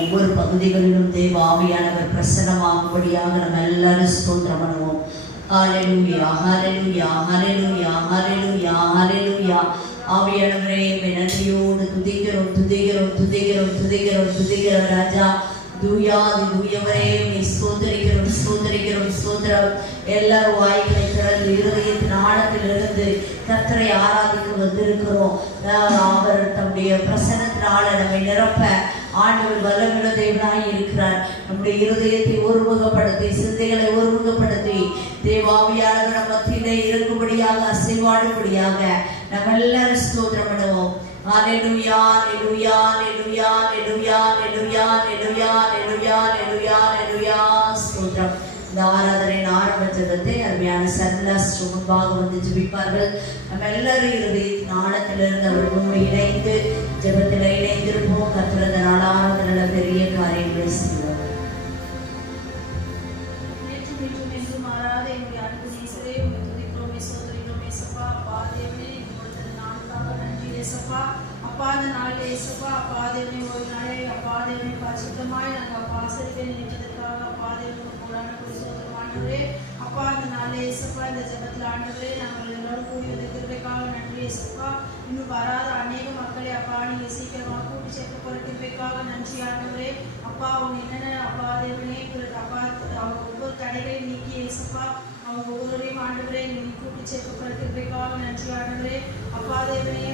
ஒவ்வொரு பகுதிகளிலும் தேவ ஆவியானவர் பிரசன்னமாகும்படியாக நம்ம எல்லாரும் ஸ்தோத்திரம் பண்ணுவோம். ஹல்லேலூயா ஹல்லேலூயா ஹல்லேலூயா ஹல்லேலூயா ஹல்லேலூயா. ஆவியானவரே நன்றியோடு துதிக்கிறோம் துதிக்கிறோம் துதிக்கிறோம் துதிக்கிறோம் துதிக்கிறோம் ராஜா. தூயாதி தூயவரே ஸ்தோத்திரிக்கிறோம் ஸ்தோத்திரிக்கிறோம் ஸ்தோத்திரம். எல்லாரும் வாய்களை திறந்து இருதயத்தின் ஆழத்திலிருந்து கர்த்தரை ஆராதிக்க வந்திருக்கிறோம். அவர் தம்முடைய பிரசன்னத்தினால நம்மை நிரப்ப ஆண்டவர் வல்லமையுள்ள தேவனாய் இருக்கிறார். நம்முடைய இருதயத்தை ஒருமுகப்படுத்தி சிந்தைகளை ஒருமுகப்படுத்தி தேவாவியானவர் நம்ம மத்தியிலே இருக்கும்படியாக அசைவாடும்படியாக நம்ம எல்லாரும் ஸ்தோத்திரம் பண்ணுவோம். ஹல்லேலூயா ஹல்லேலூயா ஹல்லேலூயா ஹல்லேலூயா ஹல்லேலூயா ஹல்லேலூயா ஹல்லேலூயா ஹல்லேலூயா ஹல்லேலூயா ஸ்தோத்திரம். இந்த ஆராதனையின் ஆரம்ப ஜெபத்தை அருமையான சர்மிளாஸ் முன்பாக வந்து ஜெபிப்பார்கள். நம்ம எல்லாரும் இருதயத்தின் ஆழத்திலிருந்து அவர்களோடு இணைந்து ஜெபத்தில் இணைந்திருப்போம். கர்த்தர் ஆராதனையில பெரிய காரியங்களை செய்வோம். அப்பா அந்த நாள் ஏசப்பா அப்பா தேவனை ஒரு நாளை அப்பா தேவனை பரிசுத்தமாய் நாங்கள் அப்பா ஆசிரியத்தை நினைத்ததற்காக அப்பா தேவனுக்கு கூடான பரிசுத்தமானவரே அப்பா அந்த நாள் ஏசப்பா இந்த ஜெபத்தில் ஆண்டவரே நாங்கள் எல்லாரும் கூடி வந்த கிருபைக்காக நன்றி ஏசப்பா. இன்னும் வராத அநேக மக்களை அப்பா நீங்கள் சீக்கிரமாக கூட்டி சேர்க்க போகிற கிருபைக்காக நன்றி ஆண்டவரே. அப்பா அவங்க என்னென்ன அப்பா தேவனே அப்பா அவங்க ஒவ்வொரு தடைகளையும் நீக்கி ஏசப்பா அவங்க ஒவ்வொருவரையும் ஆண்டவரே நீங்கள் கூட்டி சேர்க்கப்படுற கிருபைக்காக நன்றி ஆண்டவரே. அப்பா தேவனே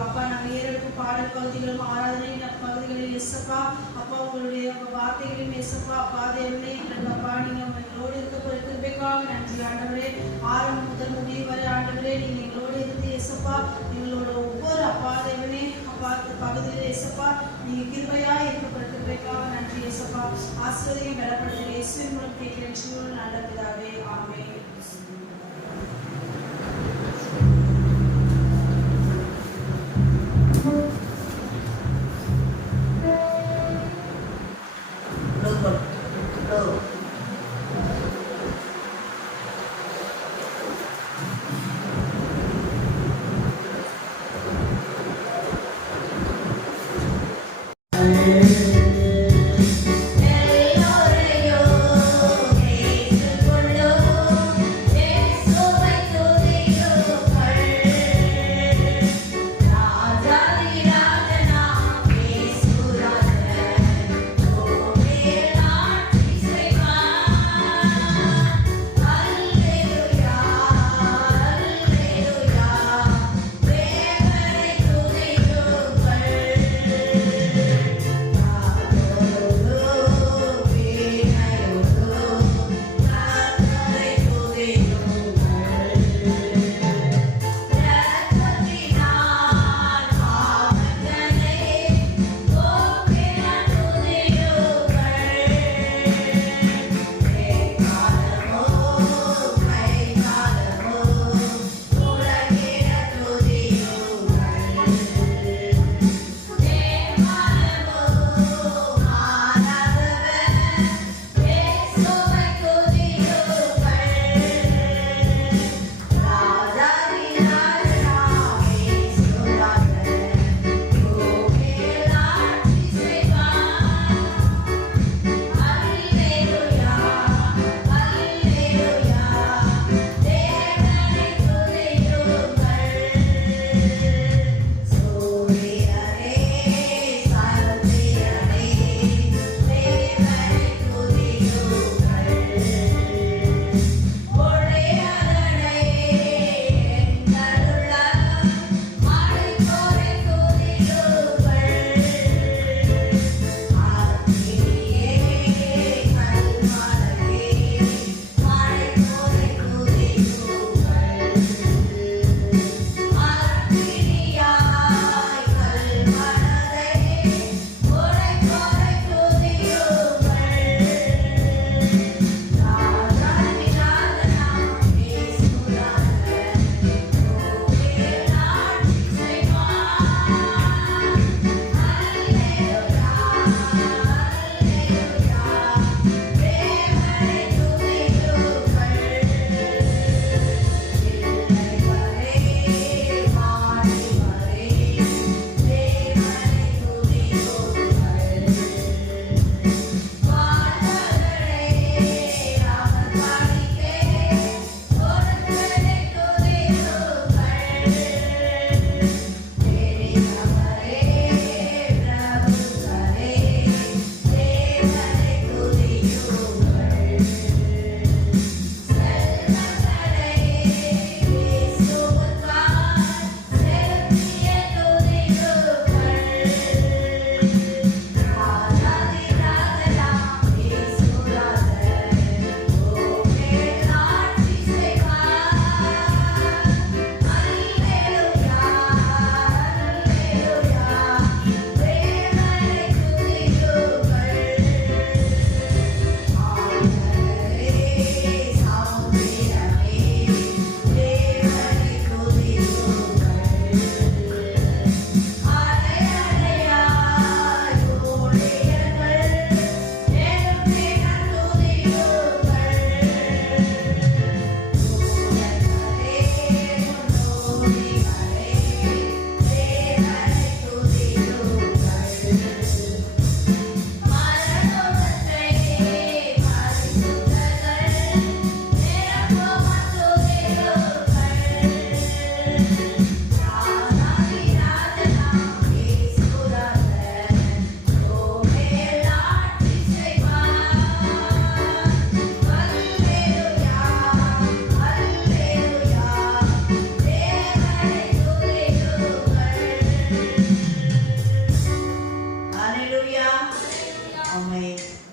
அப்பா நாங்கள் ஏறெடுக்கும் பாடல் பகுதிகளும் ஆராதனை பகுதிகளில் எஸ்ஸப்பா அப்பா உங்களுடைய வார்த்தைகளையும் எஸ்ஸப்பா அப்பா தேவனே எங்களுக்கு அப்பா நீங்கள் எங்களோடு இருக்க போகிற கிருபைக்காக நன்றி ஆண்டவரே. ஆரம்பம் முதல் முடிவு வரை ஆண்டவரே நீங்கள் எங்களோடு இருந்து எஸ்ஸப்பா எங்களோட ஒவ்வொரு அப்பா தேவனே அப்பா பகுதியில் எஸ்ஸப்பா நீங்கள் கிருபையாக இருக்க கிருபைக்காக நன்றி எஸ்ஸப்பா. ஆசிரியரையும் பலப்படுத்த இயேசுவின் மூலம் கேட்கிறேன் நல்ல பிதாவே ஆமென். Say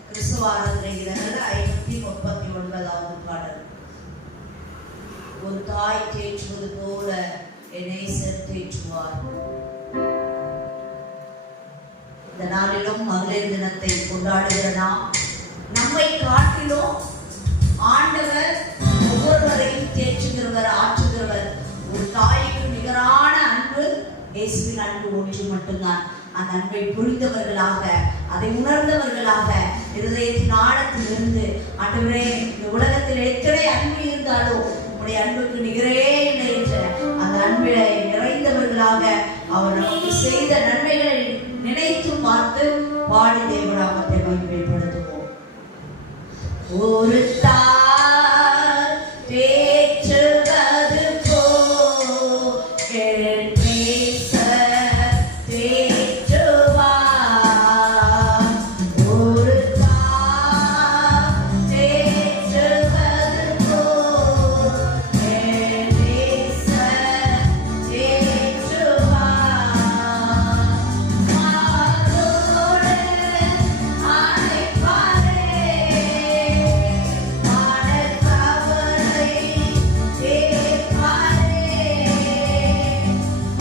கிறிஸ்துவ ஆராதனை கீதங்கள் 539வது பாடல். ஒரு தாய் தேற்றுவது போல என்னை தேற்றுவார். இந்த நாளிலும் மகளிர் தினத்தை கொண்டாடுகிற நாம், நம்மை காட்டிலும் ஆண்டவர் ஒவ்வொருவரையும் தேற்றுகிறவர், ஆற்றுகிறவர். ஒரு தாய்க்கு நிகரான அன்பு இயேசுவின் அன்பு ஒன்று மட்டும்தான். அந்த அன்பை புரிந்தவர்களாக, அதை உணர்ந்தவர்களாக, இருதயத்தின் ஆழத்திலிருந்து, ஆண்டவரே இந்த உலகத்தில் எத்தனை அன்பு இருந்தாலும் உங்களுடைய அன்புக்கு நிகரே இல்லை என்ற அந்த அன்பிலை நிறைந்தவர்களாக அவர் நமக்கு செய்த நன்மைகளை நினைத்து பார்த்து பாடி தேவநாமத்தை மகிமைப்படுத்துவோம். ஒரு தாய் தேற்றுவது போல் என் நேசர் தேற்றுவார். ஒரு தாய் தேற்றுவது போல் என் நேசர் தேற்றுவார். மாதோடு அழைப்பாரே, மானக்கவலை கேட்பாரே.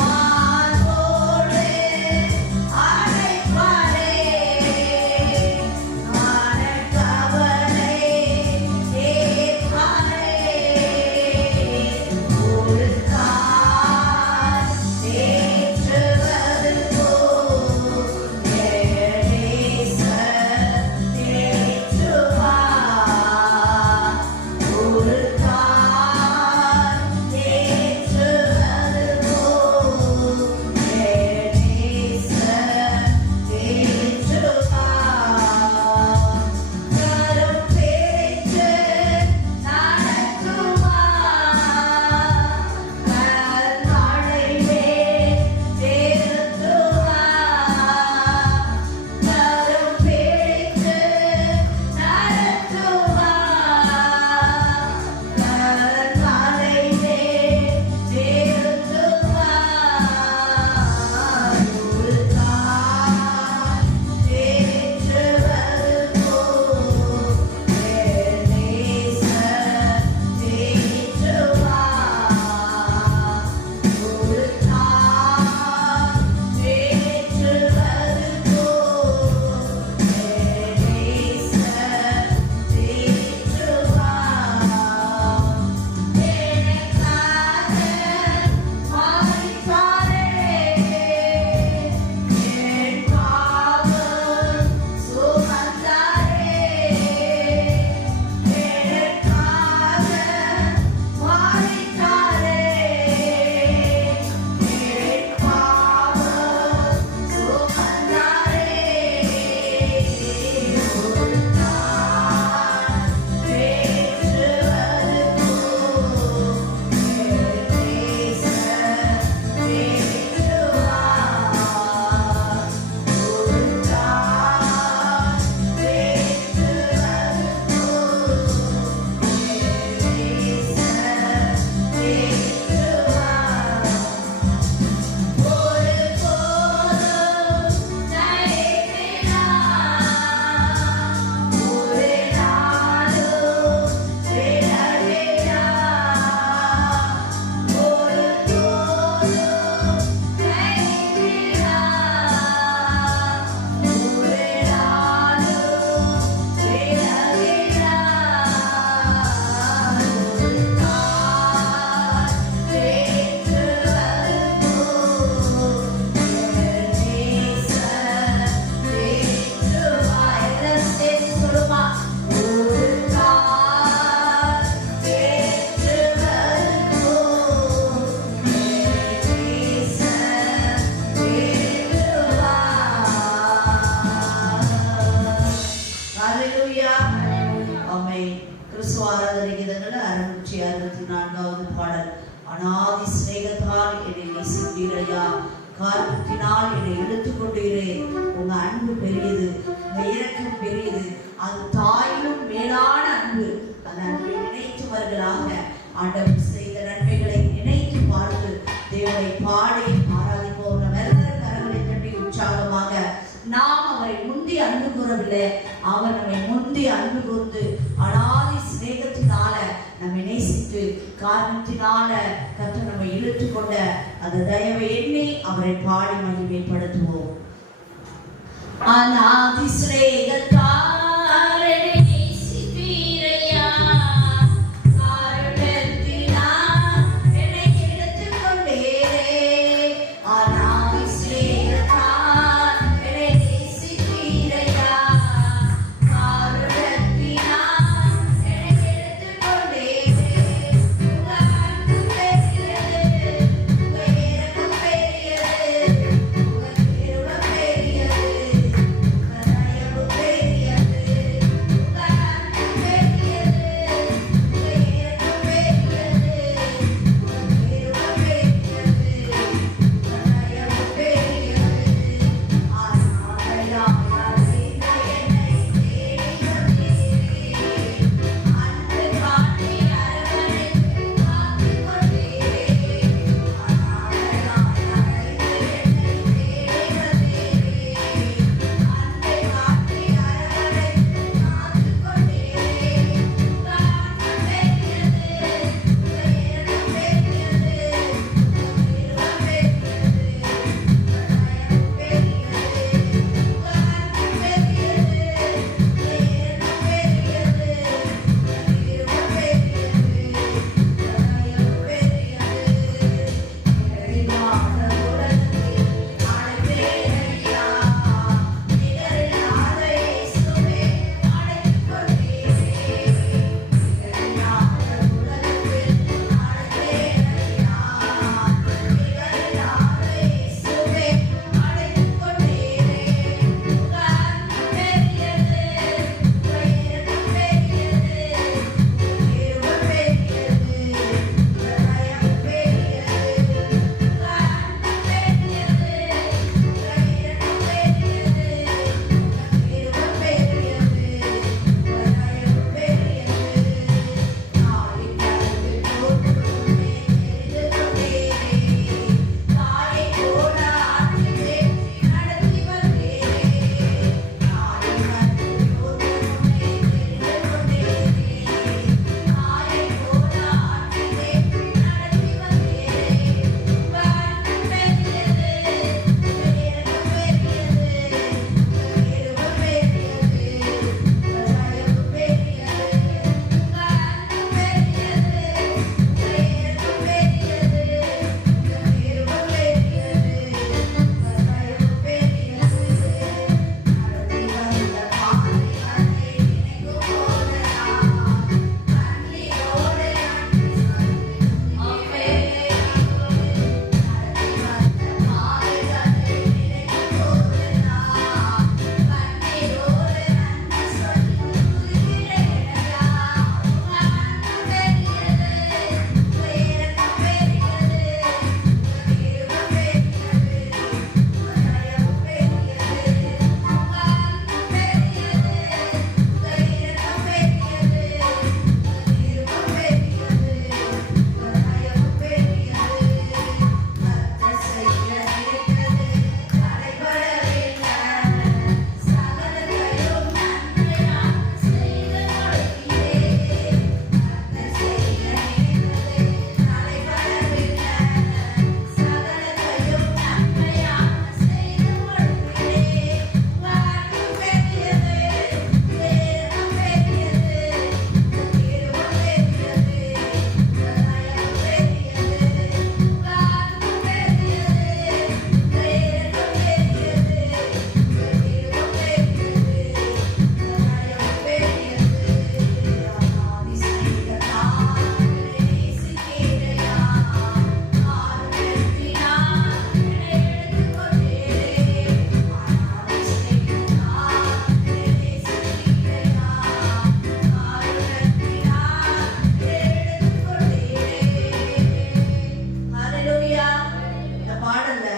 மாதோடு அழைப்பாரே, மானக்கவலை கேட்பாரே. ஒரு தாய் தேற்றுவது போல் என் நேசர் தேற்றுவார். ஒரு தாய் தேற்றுவது போல் என் நேசர் தேற்றுவார். கரம் பிடித்து நடத்துவார், கல்நடைவே நிறுத்துவார். கரம் பிடித்து நடத்துவார், கல்நடைவே நிறுத்துவார். ஒரு தாய் தேற்றுவது போல் என் நேசர் தேற்றுவார். ஒரு தாய் தேற்றுவது போல் என் நேசர் தேற்றுவார். எனக்காக மரித்தாரே, என் பாவம் சுமந்தாரே. எனக்காக மரித்தாரே, என் பாவம் சுமந்தாரே. ஒரு தாய் தேற்றுவது போல் என் நேசர் தேற்றுவார். ஒரு தாய் தேற்றுவது போல் என் நேசர் தேற்றுவார். ஒருபோதும் தயங்கினார், ஒரு நாளும் விலகினார். ஒருபோதும் தயங்கினார், ஒரு நாளும் விலகினார். ஒரு தாய் தேற்றுவது போல் என் நேசர் தேற்றுவார். எல்லாரும் சேர்ந்து சொல்லுமா? ஒரு தாய் தேற்றுவது போல் என் நேசர் தேற்றுவார். ஹல்லேலூயா. ஆமென். கிறிஸ்துவ ஆராதனை கீதங்கள் 664வது பாடல். அநாதி சிநேகத்தால் என்னை நேசித்தீரையா, காரணத்தினால் என்னை எடுத்துக் கொண்டீரே. உங்க அன்பு பெரியது, உங்க இரக்கம் பெரியது, அது தாயிலும் மேலான அன்பு. அந்த அன்பை நினைத்தவர்களாக ஆண்டவர் செய்த நன்மைகளை நினைத்து பார்த்து தேவனை பாடி ஆராதிப்போம். நம்ம கரங்களை தட்டி உற்சாகமாக நாம் அவரை முந்தி அன்பு கூறவில்லை. நேரத்துல அவர் நம்மை முந்தி அன்பு கூர்ந்து அனாதி சிநேகத்தினால நம்மை நேசித்து காரணத்தினால கர்த்தர் நம்மை இழுத்து கொண்ட அந்த தயவை எண்ணி அவரை பாடி மகிமைப்படுத்துவோம். அநாதி சிநேகத்தால் என்னை நேசித்தீரையா, காரணத்தினால் என்னை எடுத்துக் கொண்டீரே. அநாதி சிநேகத்தால் என்னை நேசித்தீரையா, காரணத்தினால் என்னை எடுத்துக் கொண்டீரே. உங்க அன்பு பெரியது, உங்க இரக்கம் பெரியது, உங்க கிருபை பெரியது, உங்க தயவு பெரியது. உங்க அன்பு பெரியது, உங்க இரக்கம் பெரியது, உங்க கிருபை பெரியது, உங்க தயவு பெரியது. அநாதையாய் அலைந்த என்னை தேடி வந்தீரே. அன்பு காட்டி அரவணைத்து காத்துக் கொண்டீரே. அநாதையாய் அலைந்த என்னை தேடி வந்தீரே. அன்பை காட்டி அரவணைத்து காத்துக் கொண்டீரே. உங்க அன்பு பெரியது, உங்க இரக்கம் பெரியது, உங்க கிருபை பெரியது, உங்க தயவு பெரியது. உங்க அன்பு பெரியது, உங்க இரக்கம் பெரியது, உங்க கிருபை பெரியது, உங்க தயவு பெரியது. நிறைவான உலகத்தில் அழைத்தேனையா, நிகரில்லாத இயேசுவே அழைத்துக் கொண்டீரே. நிறைவான உலகத்தில் அழைத்தேனையா, நிகரில்லாத இயேசுவே அழைத்துக் கொண்டீரே. உங்க அன்பு பெரியது, உங்க இரக்கம் பெரியது, உங்க கிருபை பெரியது, உங்க தயவு பெரியது. உங்க அன்பு பெரியது, உங்க இரக்கம் பெரியது, உங்க கிருபை பெரியது, உங்க தயவு பெரியது. தாயின் கருவில் போட்டு உம்மை தெரிந்து கொண்டீரே. தாயை போல ஆற்றி தேற்றி நடத்தி வந்தீரே. தாயின் கருவில் போட்டு உம்மை தெரிந்து கொண்டீரே. தாயை போல ஆற்றி தேற்றி நடத்தி வந்தீரே. உங்க அன்பு பெரியது, உங்க இரக்கம் பெரியது, உங்க கிருபை பெரியது, உங்க தயவு பெரியது. உங்க அன்பு பெரியது, உங்க இரக்கம் பெரியது, உங்க கிருபை பெரியது, உங்க தயவு பெரியது. நடத்தி வந்த பாதைகளை நினைக்கும் போதெல்லாம் கண்ணீரோடு நன்றி சொல்லுகிறேன். நடத்தி வந்த பாதைகளை நினைக்கும் போதெல்லாம் கண்ணீரோடு நன்றி சொல்லுகிறேன். உங்க அன்பு பெரியது, உங்க இரக்கம் பெரியது, உங்க கிருபை பெரியது, உங்க தயவு பெரியது. உங்க அன்பு பெரியது, உங்க இரக்கம் பெரியது, உங்க கிருபை பெரியது, உங்க தயவு பெரியது. கர்த்தர் செய்ய நினைத்தது தடைபடவில்லை. சகலத்தையும் நன்மையாக செய்து கொடுக்கிறேன். கர்த்தர் செய்ய நினைத்தது தடைபடவில்லை. சகலத்தையும் நன்மையாக செய்து கொடுக்கிறேன். உங்க அன்பு பெரியது, உங்க இரக்கம் பெரியது, உங்க கிருபை பெரியது, உங்க தயவு பெரியது. உங்க அன்பு பெரியது, உங்க இரக்கம் பெரியது, உங்க கிருபை பெரியது, உங்க தயவு பெரியது. அநாதி சிநேகத்தால் என்னை நேசித்தீரையா, காரணத்தினால் என்னை எடுத்துக் கொண்டீரே. அநாதி சிநேகத்தால் என்னை நேசித்தீரையா, காரணத்தினால் என்னை எடுத்துக் கொண்டீரே. ஹல்லேலூயா. இந்த பாடல்ல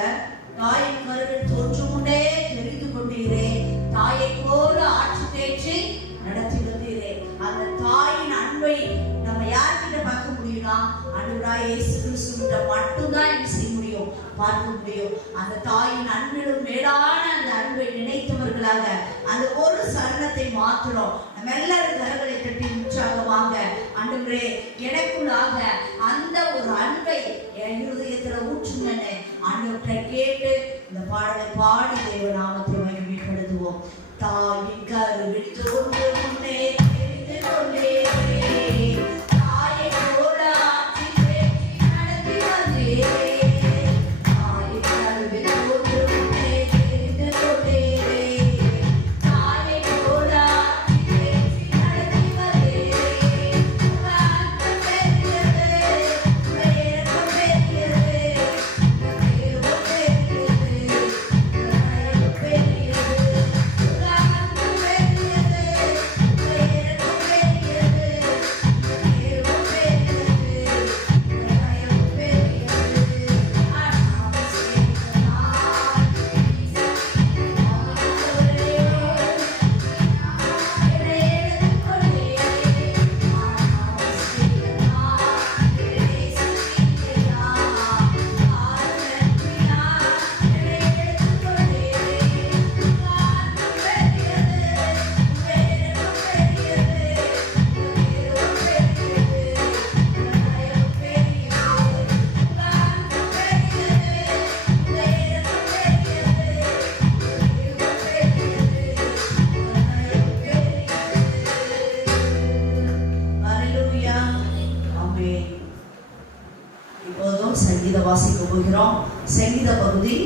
தாயின் கருவில் தோற்றும் முன்னே தெரிந்து கொண்டீரே, தாயை போல ஆட்சி தேற்றி நடத்தி வந்தீரே. அந்த தாயின் அன்பை நம்ம யார்கிட்ட பார்க்க முடியும்னா ஆண்டவராய் இயேசு கிறிஸ்துவிட்ட மட்டும்தான் என்ன செய்ய முடியும், பார்க்க முடியும். அந்த தாயின் அன்பிலும் மேலான அந்த அன்பை நினைத்தவர்களாக அந்த ஒரு சரணத்தை மாத்திரம் நம்ம எல்லாரும் கரங்களை தட்டி உற்சாகமாக ஆண்டவரே எனக்குள்ளாக அந்த ஒரு அன்பை என் இருதயத்துல ஊற்றுங்கன்னு ஆண்டவரை கேட்டு இந்த பாடலை பாடி தேவ நாமத்தை மகிமைப்படுத்துவோம். தாயின் கருவில் தோன்று முன்னே தெரிந்து கொண்டே தாயை போல ஆட்சி நடத்தி வந்தே வாசிக்க போகிறோம். சங்கீத பகுதி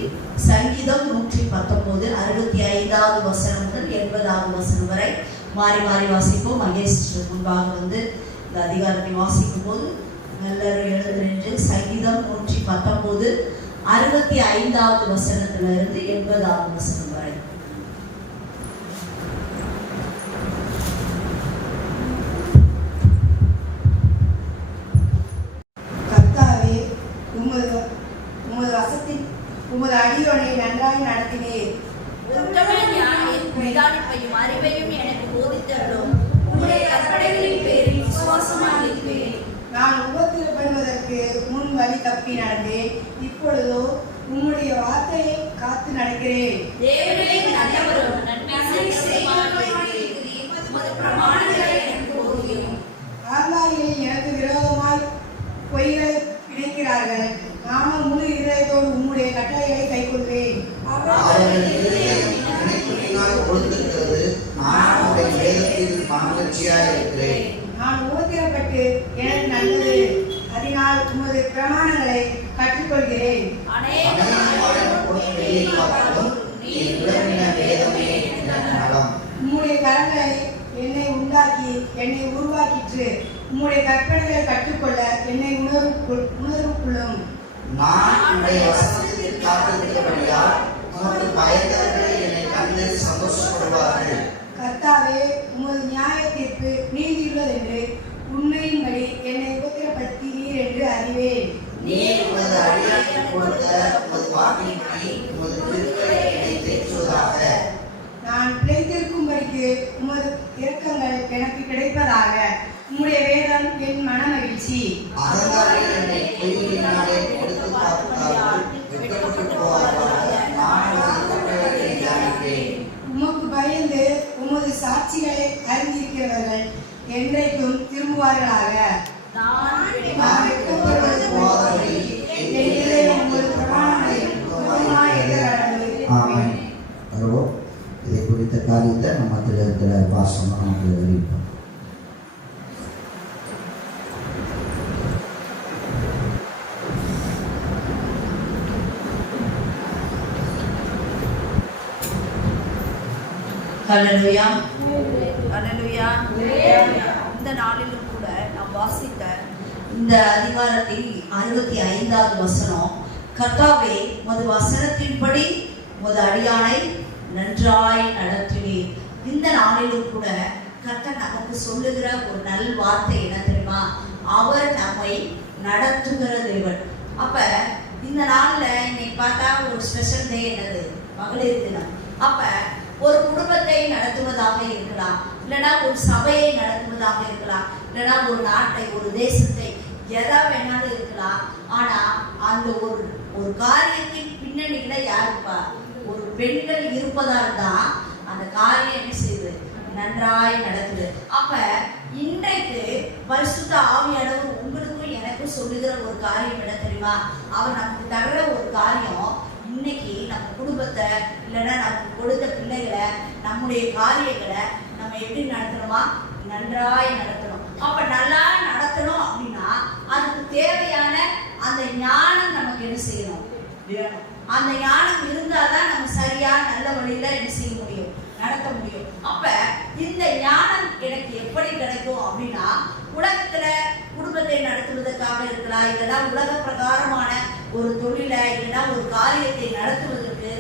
சங்கீதம் 119 65வது வசனம் முதல் 80வது வசனம் வரை மாறி மாறி வாசிப்போம். மகேஷ் முன்பாக வந்து இந்த அதிகாரத்தை வாசிக்கும் போது எல்லாரும் எழுந்து நின்று சங்கீதம் 119 65வது வசனத்திலிருந்து 80வது வசனம் வரை. உமது அடியோனை நன்றாய் நடத்தினேன். நிதானிப்பையும் அறிவையும் எனக்கு போதித்தருளும். உம்முடைய கற்பனைகளின் பேரில் விசுவாசமாக இருப்பேன். நான் உபத்திரப்படுவதற்கு முன் வழி தப்பி நடந்தேன். இப்பொழுதோ உம்முடைய வார்த்தையை காத்து நடக்கிறேன். தேவனே நல்லவரும் நன்மை செய்வார்கள். உமது பிரமாணங்களை எனக்கு போதியும். ஆங்காரிகள் எனக்கு விரோதமாய் பொய்களை இணைக்கிறார்கள். நானும் முழு இதயத்தோடு உம்முடைய கட்டளைகளை கைக்கொள்வேன். நான் உபத்திரப்பட்டு எனக்கு நல்லது, அதனால் உமது பிரமாணங்களை கற்றுக்கொள்கிறேன். உம்முடைய கரங்களை என்னை உண்டாக்கி என்னை உருவாக்கிற்று. உம்முடைய கற்பனைகளை கற்றுக்கொள்ள என்னை உணர்வுக்குள்ளும். நான் உம்முடைய வசனத்தில் காத்திருக்கிறபடியால் உமக்கு பயந்தவர்கள் என்னை கண்டு சந்தோஷப்படுவார்கள். கர்த்தாவே, உமது நியாய தீர்ப்பு நீதியுள்ளது என்று உண்மையின்படி என்னை உபத்திரப்படுத்தினீர் என்று அறிவேன். நீர் உமது அடியானுக்கு கொடுத்த உமது வாக்கின்படி உமது திருப்பலை என்னை தேற்றுவதாக. நான் பிழைத்திருக்கும்படிக்கு உமது இரக்கங்கள் எனக்கு கிடைப்பதாக. உம்முடைய வேதம் என் மன மகிழ்ச்சி. அகங்காரிகள் என்னை பொய்யினாலே கொடுத்து பார்த்தார்கள், வெட்கப்பட்டு போவார்கள். நான் உமது கட்டளைகளை தியானிப்பேன். உமக்கு பயந்து உமது சாட்சிகளை அறிந்திருக்கிறவர்கள் என்றைக்கும் திரும்புவார்களாக. நான் வெட்கப்படுவது போதாதபடி என் இதயம் உமது பிரமாணங்களில் பூர்ணமாய் எதிர்கொண்டது. ஆமென். இதை குறித்த காரியத்தை நம்ம மத்தியில் இருக்கிற பாசம் நமக்கு அறிவிப்போம். ஹல்லேலூயா, ஹல்லேலூயா. இந்த நாளிலும் கூட நாம் வாசித்த இந்த அதிகாரத்தில் 65வது வசனம், கர்த்தாவே உமது வசனத்தின்படி உமது அடியானை நன்றாய் நடத்தினீர். இந்த நாளிலும் கூட கர்த்தர் நமக்கு சொல்லுகிற ஒரு நல் வார்த்தை என்ன தெரியுமா? அவர் நம்மை நடத்துகிற தேவன். அப்ப இந்த நாள்ல இன்னைக்கு பார்த்தா ஒரு ஸ்பெஷல் டே, என்னது? மகளிர் தினம். அப்ப ஒரு குடும்பத்தை நடத்துவதாக இருக்கலாம், இல்லைன்னா ஒரு சபையை நடத்துவதாக இருக்கலாம், இல்லைன்னா ஒரு நாட்டை, ஒரு தேசத்தை, எதா வேணாலும் இருக்கலாம். ஆனா அந்த ஒரு ஒரு காரியத்தின் பின்னணியில யாருப்பா? ஒரு பெண்கள் இருப்பதால் தான் அந்த காரியம் என்ன செய்யுது? நன்றாய் நடக்குது. அப்ப இன்றைக்கு பரிசுத்த ஆவியானவர் உங்களுக்கும் எனக்கும் சொல்லுகிற ஒரு காரியம் என்ன தெரியுமா? அவர் நமக்கு தர்ற ஒரு காரியம், இன்னைக்கு நம்ம குடும்பத்தை இல்லைன்னா நமக்கு கொடுத்த பிள்ளைகளை, நம்முடைய காரியங்களை நம்ம எப்படி நடத்தணுமா? நன்றாய் நடத்தணும். அப்ப நல்லா நடத்தணும் அப்படின்னா அதுக்கு தேவையான அந்த ஞானம் நமக்கு என்ன செய்யணும்? வேணும். அந்த ஞானம் இருந்தாதான் நம்ம சரியா நல்ல வழியில என்ன செய்ய முடியும்? நடத்த முடியும். அப்ப இந்த ஞானம் எனக்கு எப்படி கிடைக்கும் அப்படின்னா, உலகத்துல குடும்பத்தை நடத்துவதற்காக இருக்கலாம், இல்லைன்னா உலக பிரகாரமான ஒரு தொழிலை இல்லைன்னா ஒரு காரியத்தை நடத்துவதற்கு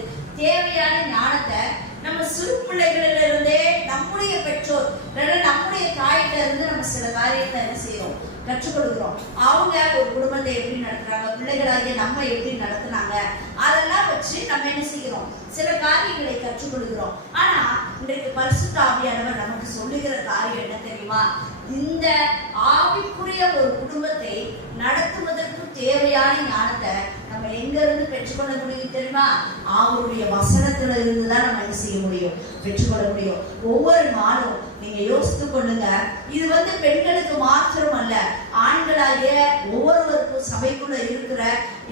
தேவையான ஞானத்தை நம்ம சிறு பிள்ளைகளில இருந்தே நம்முடைய பெற்றோர் இல்லைன்னா நம்முடைய தாயிட்ட இருந்து நம்ம சில காரியத்தை என்ன செய்யறோம்? கற்றுக் கொடுக்கிறோம். அவங்க ஒரு குடும்பத்தை எப்படி நடத்துறாங்க, பிள்ளைகளாகிய நம்ம எப்படி நடத்துனாங்க, அதெல்லாம் வச்சு நம்ம என்ன செய்கிறோம்? சில காரியங்களை கற்றுக் கொடுக்கிறோம். ஆனா இன்றைக்கு பரிசுத்த ஆவியானவர் நமக்கு சொல்லுகிற காரியம் என்ன தெரியுமா? இந்த ஆவிக்குரிய ஒரு குடும்பத்தை நடத்துவதற்கு தேவையான ஞானத்தை நம்ம எங்க இருந்து பெற்றுக்கொள்ள முடியும் தெரியுமா? அவருடைய வசனத்துல இருந்துதான் நம்ம என்ன செய்ய முடியும்? பெற்றுக்கொள்ள முடியும். ஒவ்வொரு நாளும் நீங்க யோசித்து கொள்ளுங்க. இது பெண்களுக்கு மாத்திரம் அல்ல, ஆண்களாகிய ஒவ்வொருவருக்கும் சபைக்குள்ள இருக்கிற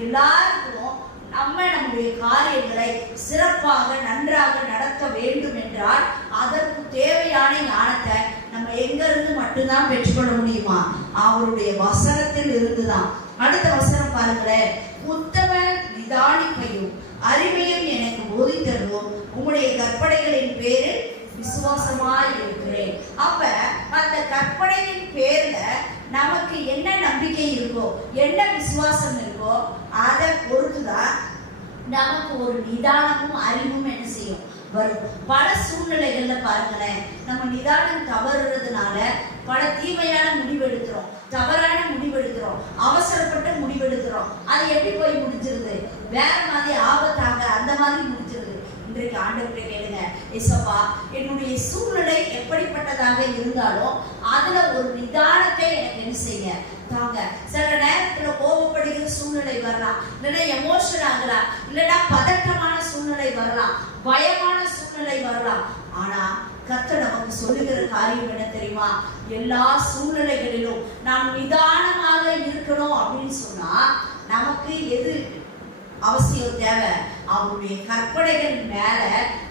எல்லாருக்கும் நம்முடைய காரியங்களை சிறப்பாக நன்றாக நடத்த வேண்டும் என்றால் அதற்கு தேவையான ஞானத்தை நம்ம எங்க இருந்து மட்டும்தான் பெற்றுக்கொள்ள முடியுமா? அவருடைய வசனத்தில் இருந்துதான். அடுத்த வசனம் பாருங்களேன். உத்தம நிதானிப்பையும் அறிவையும் எனக்கு போதித்தருவோம், உங்களுடைய கற்பனைகளின் பேரில் விசுவாசமாய் இருக்கிறேன். அப்ப அந்த கற்பனையின் பேர்ல நமக்கு என்ன நம்பிக்கை இருக்கோ, என்ன விசுவாசம் இருக்கோ, அதை பொறுத்துதான் நமக்கு ஒரு நிதானமும் அறிவும் என்ன செய்யும்? வரும். பல சூழ்நிலைகள்ல பாருங்களேன், நம்ம நிதானம் தவறுறதுனால பல தீமையான முடிவெடுக்கிறோம், தவறான முடிவெடுக்கிறோம், அவசரப்பட்டு முடிவெடுக்கிறோம். அது எப்படி போய் முடிஞ்சிருது? வேற மாதிரி ஆபத்தாக அந்த மாதிரி முடிஞ்சிருது. இன்றைக்கு ஆண்டவரை கேளுங்க, ஏசப்பா என்னுடைய சூழ்நிலை எப்படிப்பட்டதாக இருந்தாலும் அதுல ஒரு நிதானத்தை எனக்கு என்ன செய்ய தாங்க. சில நேரத்துல கோபப்படுகிற சூழ்நிலை வரலாம், இல்லைன்னா எமோஷன் ஆகலாம், இல்லைன்னா பதட்டமான சூழ்நிலை வரலாம், பயமான சூழ்நிலை வரலாம். ஆனா கர்த்தர் நமக்கு சொல்லுகிற காரியம் என்ன தெரியுமா? எல்லா சூழ்நிலைகளிலும் நாம் நிதானமாக இருக்கணும் அப்படின்னு சொன்னா நமக்கு எது அவசியம் தேவை? அவருடைய கற்பனைகள் மேல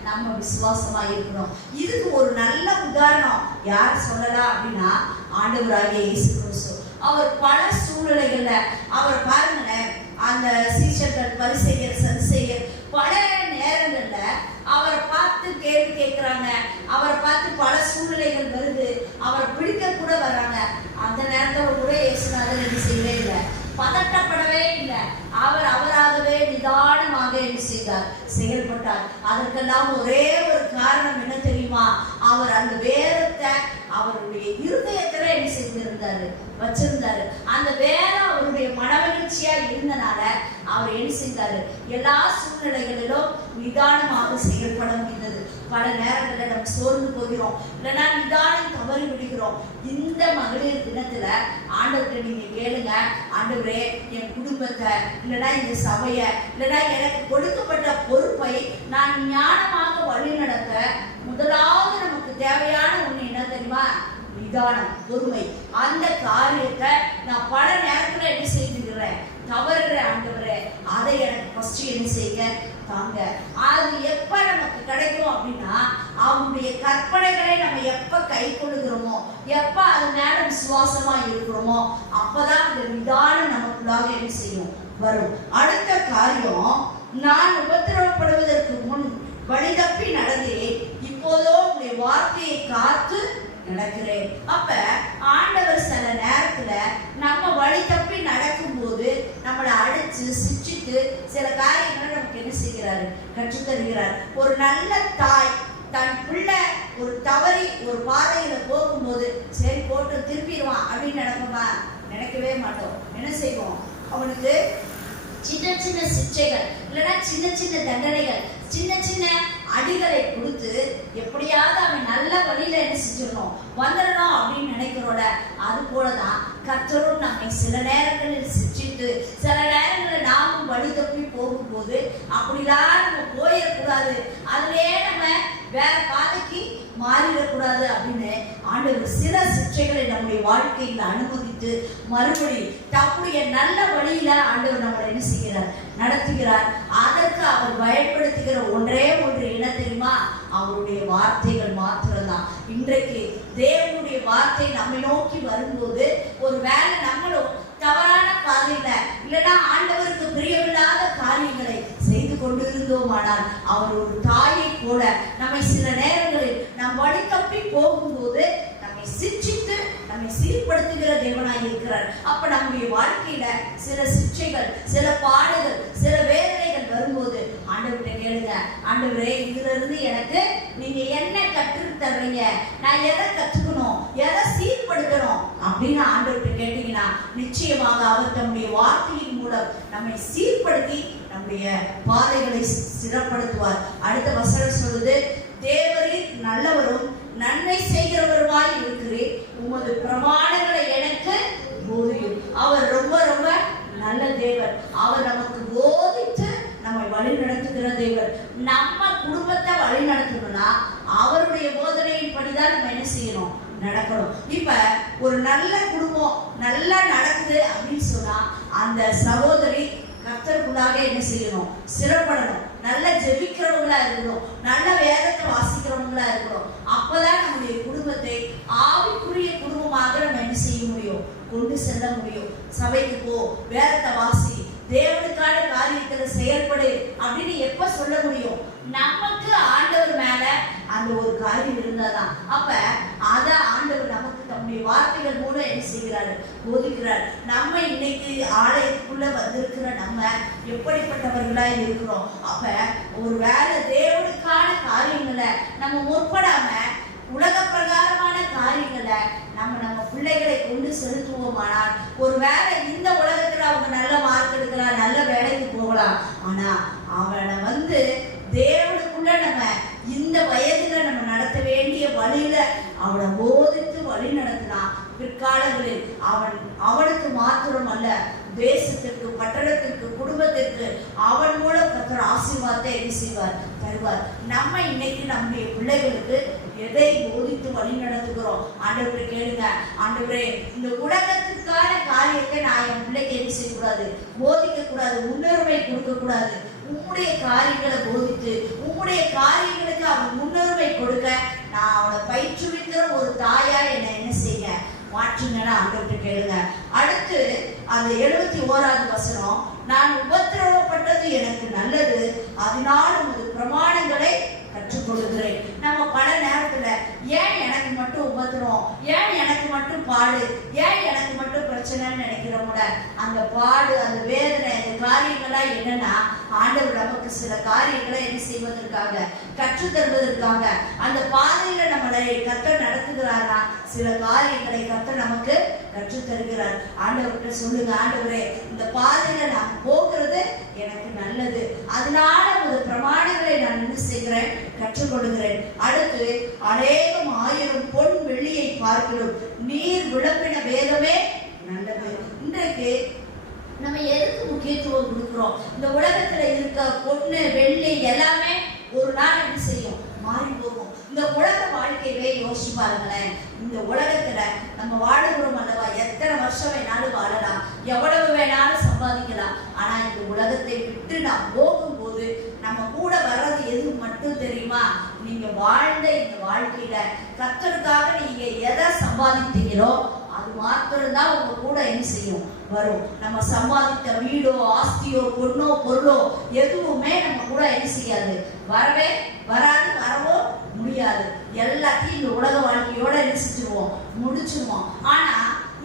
நம்ம விசுவாசமா இருக்கணும். இதுக்கு ஒரு நல்ல உதாரணம் யார் சொல்லலாம் அப்படின்னா ஆண்டவராகிய இயேசு கிறிஸ்து. அவர் பல சூழ்நிலைகள்ல அவர் பாருங்களேன், அந்த சீஷர்கள் பரிசேயர் சதுசேயர் பல நேரங்கள்ல அவரை பார்த்து கேள்வி கேட்கிறாங்க, அவரை பார்த்து பல சூழ்நிலைகள் வருது, அவரை பிடிக்க கூட வர்றாங்க. அந்த நேரத்துல கூட இயேசுநாதர் என்ன செய்யவே இல்லை, பதட்டப்படவே இல்லை. அவர் அவராகவே நிதானமாக என்ன செய்தார்? செயல்பட்டார். அதற்கெல்லாம் ஒரே ஒரு காரணம் என்ன தெரியுமா? அவர் அந்த வேதத்தை அவருடைய இருதயத்துல என்ன செய்திருந்தாரு? வச்சிருந்தாரு. அந்த வேதம் அவருடைய மனமகிழ்ச்சியா இருந்தனால அவர் என்ன செய்தாரு? எல்லா சூழ்நிலைகளிலும் நிதானமாக செயல்பட முடிந்தது. பல நேரங்களில் நம்ம சோர்ந்து போகிறோம், இல்லைன்னா நிதானம் தவறி விடுகிறோம். இந்த மகளிர் தினத்துல ஆண்டவர்கிட்ட நீங்க கேளுங்க, ஆண்டவரே என் குடும்பத்தை இல்லைன்னா இந்த சபையை இல்லைன்னா எனக்கு கொடுக்கப்பட்ட பொறுப்பை நான் ஞானமாக வழி நடத்த முதலாவது நமக்கு தேவையான ஒண்ணு என்ன தெரியுமா? நிதானம், பொறுமை. அந்த காரியத்தை நான் பல நேரத்துல என்ன செய்துகிறேன்? தவறுற ஆண்டவரே, அதை எனக்கு ஃபர்ஸ்ட் என்ன செய்ய தாங்க. அது எப்ப நமக்கு கிடைக்கும் அப்படின்னா அவருடைய கற்பனைகளை நம்ம எப்ப கை கொள்ளுகிறோமோ, எப்ப அது மேல விசுவாசமா இருக்கிறோமோ, அப்பதான் அந்த நிதானம் நமக்குள்ளாக என்ன செய்யும்? வரும். அடுத்த காரியம், நான் உபத்திரவப்படுவதற்கு முன் வழி தப்பி நடந்தேன், இப்போதோ உங்களுடைய வார்த்தையை காத்து நடக்கிறேன். அப்ப ஆண்டவர் சில நேரத்துல நம்ம வழி தப்பி நடக்கும் போது நம்மளை அடிச்சு சிச்சிட்டு சில காரியங்களை நமக்கு என்ன செய்கிறாரு? கற்றுத்தருகிறார். ஒரு நல்ல தாய் தன் பிள்ளை ஒரு தவறி ஒரு பாதையில போகும்போது சரி போட்டு திருப்பிடுவான் அப்படின்னு நினைப்போமா? நினைக்கவே மாட்டோம். என்ன செய்வோம்? அவனுக்கு சின்ன சின்ன சிக்ஷைகள் இல்லைன்னா சின்ன சின்ன தண்டனைகள், சின்ன சின்ன அடிகளை கொடுத்து எப்படியாவது அவன் நல்ல வழியில என்ன செஞ்சிடணும் வந்துடணும் அப்படின்னு நினைக்கிறோட, அது போலதான் கர்த்தரும் நம்மை சில நேரங்களில் சிற்றித்து சில நேரங்களில் நாமும் வழி தப்பி போகும்போது அப்படிலாம் நம்ம போயிடக்கூடாது, அதுலயே நம்ம வேற பாதைக்கு மாறிடக்கூடாது அப்படின்னு ஆண்டவர் சில சிற்றைகளை நம்முடைய வாழ்க்கையில் அனுமதித்து மறுபடி தம்முடைய நல்ல வழியில ஆண்டவர் நம்மளை என்ன செய்கிறார், நடத்துகிறார். அதற்கு அவர் பயன்படுத்துகிற ஒன்றே ஒன்று என்ன தெரியுமா? அவருடைய வார்த்தைகள் மாத்திரம்தான். இன்றைக்கு தேவனுடைய வார்த்தை நம்மை நோக்கி வரும்போது ஒரு வேலை நம்மளும் தவறான பாதையில இல்லைன்னா ஆண்டவருக்கு பிரியமில்லாத காரியங்களை செய்து கொண்டிருந்தோமானால் அவர் ஒரு தாயை போல நம்மை சில நேரங்களில் நம் வழி தப்பி போகும்போது நம்மை சிற்றித்து நம்மை சீர்படுத்துகிற தேவனாய் இருக்கிறார். அப்ப நம்முடைய வாழ்க்கையில சில சிற்றைகள், சில பாடுகள், சில வேதனைகள் வரும்போது ஆண்டவர்கிட்ட கேளுங்க, ஆண்டவரே இதுல இருந்து எனக்கு நீங்க என்ன கற்று தர்றீங்க, நான் எதை கற்றுக்கணும், எதை சீர்படுத்தணும் அப்படின்னு ஆண்டவர்கிட்ட கேட்டீங்கன்னா நிச்சயமாக அவர் தம்முடைய வார்த்தையின் மூலம் நம்மை சீர்படுத்தி நம்முடைய பாதைகளை சிறப்படுத்துவார். அடுத்த வசனம் சொல்லுது, தேவரீர் நல்லவரும் நன்மை செய்கிறவருமாய் இருக்கிறேன், உமது பிரமாணங்களை எனக்கு போதியும். அவர் ரொம்ப ரொம்ப நல்ல தேவர். அவர் நமக்கு போதித்து நம்மை வழி நடத்துகிற தேவர். நம்ம குடும்பத்தை வழி நடத்தணும்னா அவருடைய போதனையின் படிதான் நம்ம என்ன செய்யணும், நடக்கணும். இப்ப ஒரு நல்ல குடும்பம் நல்லா நடக்குது அப்படின்னு சொன்னா அந்த சகோதரி கர்த்தருக்குள்ளாக என்ன செய்யணும், சிறப்படணும், நல்ல ஜெபிக்கிறவங்களா இருக்கணும், நல்ல வேதத்தை வாசிக்கிறவங்களா இருக்கணும். அப்பதான் நம்முடைய குடும்பத்தை ஆவிக்குரிய குடும்பமாக நம்ம என்ன செய்ய முடியும், கொண்டு செல்ல முடியும். சபைக்கு போ, வேதத்தை வாசி, தேவனுக்கான காரியத்துல செயல்படு அப்படின்னு எப்ப சொல்ல முடியும்? நமக்கு ஆண்டவர் மேல அந்த ஒரு காரியம் இருந்தாதான். அப்ப அத ஆண்டவர் நமக்கு தம்முடைய வார்த்தைகள் மூலம் என்ன செய்கிறாரு, போதிக்கிறார். நம்ம இன்னைக்கு ஆலயத்துக்குள்ள வந்திருக்கிற நம்ம எப்படிப்பட்டவர்களா இருக்கிறோம்? அப்ப ஒரு வேலை தேவனுக்கான காரியங்களை நம்ம முற்படாம உலக பிரகாரமான காரியங்களை நம்ம பிள்ளைகளை கொண்டு செலுத்துவோமானால் ஒரு வேலை இந்த உலகத்துல அவங்க நல்ல மார்க் எடுக்கலாம், நல்ல வேலைக்கு போகலாம். ஆனா அவனை தேவனுக்குள்ள நம்ம இந்த வயதுல நம்ம நடத்த வேண்டிய வழியில அவனை போதித்து வழி நடத்தினா பிற்காலங்களில் அவனுக்கு மாத்திரம் அல்ல, தேசத்திற்கு, பட்டணத்திற்கு, குடும்பத்திற்கு அவன் மூலம் கர்த்தர் ஆசீர்வாதத்தை என்ன செய்வார், தருவார். நம்ம இன்னைக்கு நம்முடைய பிள்ளைகளுக்கு எதை போதித்து வழி நடத்துகிறோம்? ஆண்டவரை கேளுங்க, ஆண்டவரே இந்த உலகத்திற்கான காரியத்தை நான் என் பிள்ளைக்கு என்ன செய்யக்கூடாது, போதிக்க கூடாது, முன்னுரிமை கொடுக்க கூடாது. உம்முடைய காரியங்களை போதித்து உம்முடைய காரியங்களுக்கு அவன் முன்னுரிமை கொடுக்க நான் அவனை பயிற்றுவிக்கிற ஒரு தாயா என்ன செய்ய மாற்றுங்கன்னா ஆண்டவர்கிட்ட கேளுங்க. அடுத்து அந்த 71வது வசனம், நான் உபத்திரவப்பட்டது எனக்கு நல்லது, அதனால் உமது பிரமாணங்களை கற்றுக்கொள்கிறேன். நம்ம பல நேரத்துல ஏன் எனக்கு மட்டும் உபத்திரம், ஏன் எனக்கு மட்டும் பாடு, ஏன் எனக்கு மட்டும் பிரச்சனைன்னு நினைக்கிறோம்ல. அந்த பாடு, அந்த வேதனை, அந்த காரியங்கள்லாம் என்னன்னா ஆண்டவர் நமக்கு சில காரியங்களை என்ன செய்வதற்காக, கற்றுத்தருவதற்காக அந்த பாதையில நம்மளை கர்த்தர் நடத்துகிறாரா, சில காரியங்களை கர்த்தர் நமக்கு கற்றுத்தருகிறார். ஆண்டவர்கிட்ட சொல்லுங்க, ஆண்டவரே இந்த பாதையில நான் போகிறது எனக்கு நல்லது, அதனால ஒரு பிரமாணங்களை நான் என்ன செய்கிறேன், கற்றுக்கொள்கிறேன். அடுத்து அநேகம் 1000 பொன் வெள்ளியை பார்க்கிறோம் நீர் விளம்பின வேதமே நல்லது. இன்றைக்கு நம்ம எதுக்கு முக்கியத்துவம் கொடுக்கிறோம்? இந்த உலகத்துல இருக்க பொண்ணு வெள்ளி எல்லாமே ஒரு நாள் என்ன செய்யும், மாறி போகும். இந்த உலக வாழ்க்கையவே யோசிச்சு பாருங்களேன். இந்த உலகத்துல நம்ம வாழுகிறோம் அல்லவா, எத்தனை வருஷம் வேணாலும் வாழலாம், எவ்வளவு வேணாலும் சம்பாதிக்கலாம். ஆனா இந்த உலகத்தை விட்டு நாம் போகும்போது நம்ம கூட வர்றது எது மட்டும் தெரியுமா? நீங்க வாழ்ந்த இந்த வாழ்க்கையில கர்த்தருக்காக நீங்க எதை சம்பாதித்தீங்களோ அது மாத்திரம்தான் உங்க கூட என்ன செய்யும், வரும். நம்ம சம்பாதித்த வீடோ, ஆஸ்தியோ, பொண்ணோ, பொருளோ எதுவுமே நம்ம கூட என்ன செய்யாது, வரவே வராது, வரவோ முடியாது. எல்லாத்தையும் இந்த உலக வாழ்க்கையோட என்ன செஞ்சிருவோம், முடிச்சிருவோம். ஆனா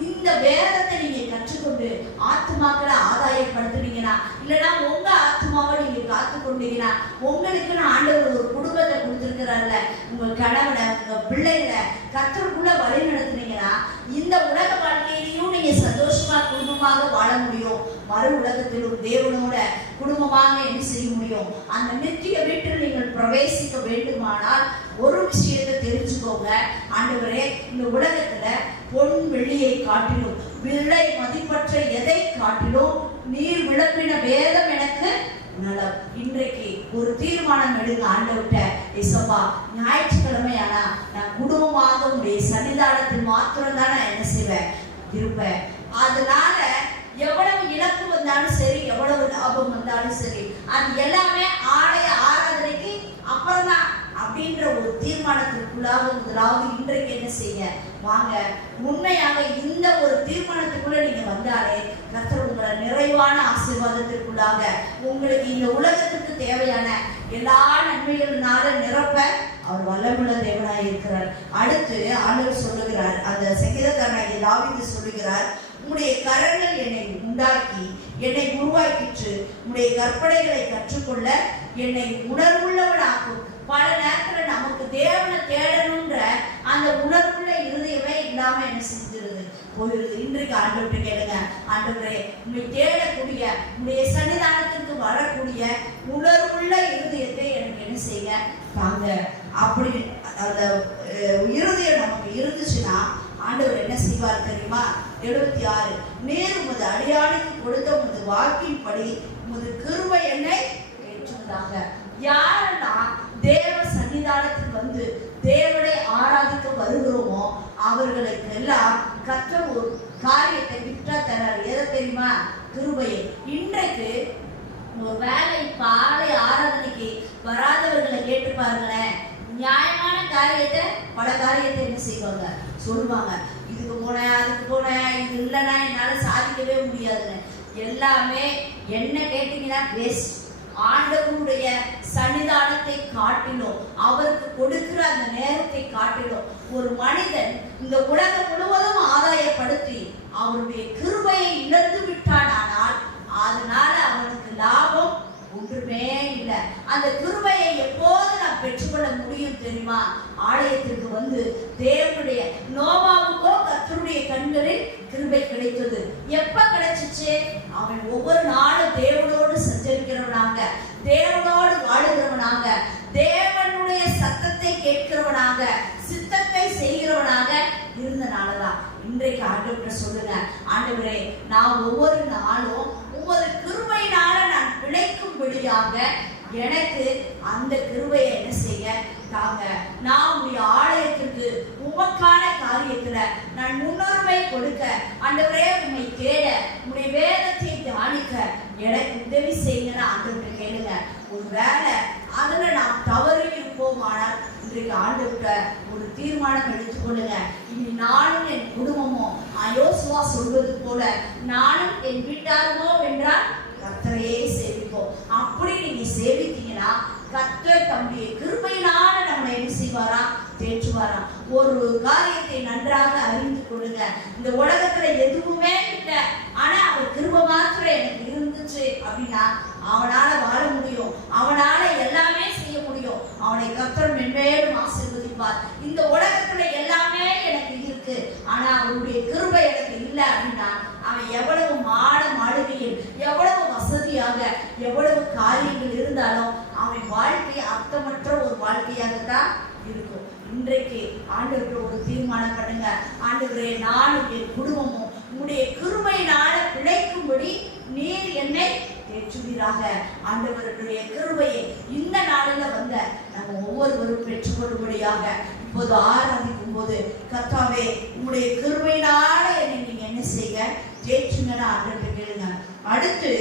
இந்த வேதத்தை நீங்க கற்றுக்கொண்டு ஆத்மாக்களை ஆதாயப்படுத்துனீங்கன்னா, இல்லைன்னா உங்க ஆத்மாவை நீங்க காத்து கொண்டீங்கன்னா, உங்களுக்கு ஆண்டவர் ஒரு குடும்பத்தை கொடுத்திருக்கிறார்ல, உங்க கணவனை, உங்க பிள்ளைகளை கர்த்தருக்குள்ள வழி நடத்துனீங்கன்னா இந்த உலக வாழ்க்கையிலையும் நீங்க சந்தோஷமா குடும்பமாக வாழ முடியும். மறு உலகத்திலும் தேவனோட குடும்பமாக என்ன செய்ய முடியும்? அந்த நித்திய வீட்டில் நீங்கள் பிரவேசிக்க வேண்டுமானால் ஒரு விஷயத்தை தெரிஞ்சுக்கோங்க. ஆண்டவரே, இந்த உலகத்துல பொன் வெள்ளியை காட்டிலும் விலை மதிப்பற்ற எதை காட்டிலும் நீர் விளம்பின வேதம் எனக்கு நலம். இன்றைக்கு ஒரு தீர்மானம் எடுங்க ஆண்டவர்கிட்ட. இயேசுப்பா, ஞாயிற்றுக்கிழமை ஆனா நான் குடும்பமாக உடைய சன்னிதானத்தில் மாத்திரம் தான் நான் என்ன செய்வேன், இருப்பேன். அதனால எவ்வளவு இழப்பு வந்தாலும் சரி, எவ்வளவு லாபம் வந்தாலும் சரி, அது எல்லாமே ஆலய ஆராதனைக்கு அப்புறம் தான் அப்படின்ற ஒரு தீர்மானத்திற்குள்ளாக முதலாவது இன்றைக்கு என்ன செய்ய வாங்க. உண்மையாக இந்த ஒரு தீர்மானத்துக்குள்ள நீங்க வந்தாலே கர்த்தர் உங்களை நிறைவான ஆசீர்வாதத்திற்குள்ளாக உங்களுக்கு இந்த உலகத்துக்கு தேவையான எல்லா நன்மைகளினால நிரப்ப அவர் வல்லமுள்ள தேவனாய் இருக்கிறார். அடுத்து ஆண்டவர் சொல்லுகிறார், அந்த சங்கீதக்காரனாகிய தாவீது சொல்லுகிறார், உம்முடைய கரங்கள் என்னை உண்டாக்கி என்னை உருவாக்கிற்று, உம்முடைய கற்பனைகளை கற்றுக்கொள்ள என்னை உணர்வுள்ளவனாக்கும். பல நேரத்துல நமக்கு தேவனை தேடணுன்ற அந்த உணர்வுள்ள இருதயமே இல்லாம என்ன செஞ்சிருது போயிருது. இன்றைக்கு ஆண்டவர்கிட்ட கேளுங்க, ஆண்டவரே, உண்மை தேடக்கூடிய உடைய சன்னிதானத்திற்கு வரக்கூடிய உணர்வுள்ள இருதயத்தை எனக்கு என்ன செய்ய தாங்க. அப்படி அந்த இருதயம் நமக்கு இருந்துச்சுன்னா ஆண்டவர் என்ன செய்வார் தெரியுமா? 76 நீர் உமது அடியானுக்கு கொடுத்த உமது வாக்கின்படி உமது கிருபை என்னை ஏற்றுவதாக. யாரென்னா தேவ சன்னிதானத்தில் வந்து தேவனை ஆராதிக்க வருகிறோமோ அவர்களுக்கு எல்லாம் கர்த்தர் ஒரு காரியத்தை விட்டா தரார். எதை தெரியுமா? கிருபையை. இன்றைக்கு வேலை பாலை ஆராதனைக்கு வராதவர்களை கேட்டு பாருங்களேன், நியாயமான காரியத்தை பல காரியத்தை என்ன செய்வாங்க, சொல்லுவாங்க. இதுக்கு போனேன், அதுக்கு போனேன், இது இல்லைன்னா என்னால சாதிக்கவே முடியாதுன்னு. எல்லாமே என்ன கேட்டீங்கன்னா வேஸ்ட். ஆண்டவருடைய சன்னிதானத்தை காட்டிலும் அவருக்கு கொடுக்கிற அந்த நேரத்தை காட்டிலும் ஒரு மனிதன் இந்த உலகம் முழுவதும் ஆதாயப்படுத்தி அவருடைய கிருபையை இழந்து விட்டானால் அதனால அவனுக்கு லாபம் ஒன்றுமே இல்லை. அந்த கிருபையை எப்போது நான் பெற்றுக்கொள்ள முடியும் தெரியுமா? ஆலயத்திற்கு வந்து தேவனுடைய நோவாவுக்கோ கர்த்தருடைய கண்களில் கிருபை கிடைத்தது. எப்ப கிடைச்சிச்சு? அவன் ஒவ்வொரு நாளும் தேவனோடு சஞ்சரிக்கிறவனாக, தேவனோடு வாழுகிறவனாக, தேவனுடைய சத்தத்தை கேட்கிறவனாக, சித்தத்தை செய்கிறவனாக இருந்தனாலதான். இன்றைக்கு ஆண்டவர்கிட்ட சொல்லுங்க, ஆண்டவரே, நான் ஒவ்வொரு நாளும் உமது கிருபையினால நான் பிழைக்கும்படியாக எனக்கு அந்த கிருபையை என்ன செய்ய தாங்க. நான் உடைய ஆலயத்திற்கு உமக்கான காரியத்துல நான் முன்னுரிமை கொடுக்க, ஆண்டவரே உம்மை தேட, உடைய வேதத்தை தியானிக்க எனக்கு உதவி செய்யுங்கன்னு ஆண்டவர்கிட்ட கேளுங்க. ஒரு வேலை அதுல நாம் தவறி இருப்போமானால் இன்றைக்கு ஆண்டவர்கிட்ட ஒரு தீர்மானம் எடுத்துக்கொள்ளுங்க. இனி நானும் என் குடும்பமும் யோசுவா சொல்வது போல நானும் என் வீட்டாருமோ என்றால் கர்த்தரையே சேவிப்போம். அப்படி நீங்க சேவித்தீங்கன்னா கர்த்தர் தம்முடைய கிருபையினால நம்மளை என்ன செய்வாரா, தேற்றுவாரா. ஒரு காரியத்தை நன்றாக அறிந்து கொள்ளுங்க, இந்த உலகத்துல எதுவுமே இல்லை, ஆனா அவர் கிருபை மாத்திரம் எனக்கு இருந்துச்சு அப்படின்னா அவனால வாழ முடியும், அவனால எல்லாமே செய்ய முடியும். அவனை கர்த்தர் மென்மேலும் ஆசீர்வதிப்பார். இந்த உலகத்துல எல்லாமே எனக்கு இருக்கு, ஆனா அவருடைய கிருபை எனக்கு இல்லை அப்படின்னா அவன் எவ்வளவு மாளிகையில் எவ்வளவு வசதியாக எவ்வளவு காரியங்கள் இருந்தாலும் அவன் வாழ்க்கை அர்த்தமற்ற ஒரு வாழ்க்கையாக தான் இருக்கும். இன்றைக்கு ஆண்டவருக்கு ஒரு தீர்மானம் பண்ணுங்க, ஆண்டவரே, நானும் என் குடும்பமும் உன்னுடைய கிருபையினால பிழைக்கும்படி நீர் என்னை தேற்றுவீராக. ஆண்டவருடைய கிருபையை இந்த நாளில வந்த நம்ம ஒவ்வொருவரும் பெற்றுக்கொள்ளும்படியாக இப்போது ஆராதிக்கும் போது கர்த்தாவே, உங்களுடைய கிருபையினால என்னை நீங்க என்ன செய்ய தேற்றுங்கன்னு ஆண்டவர்கிட்ட கேளுங்க. அடுத்து,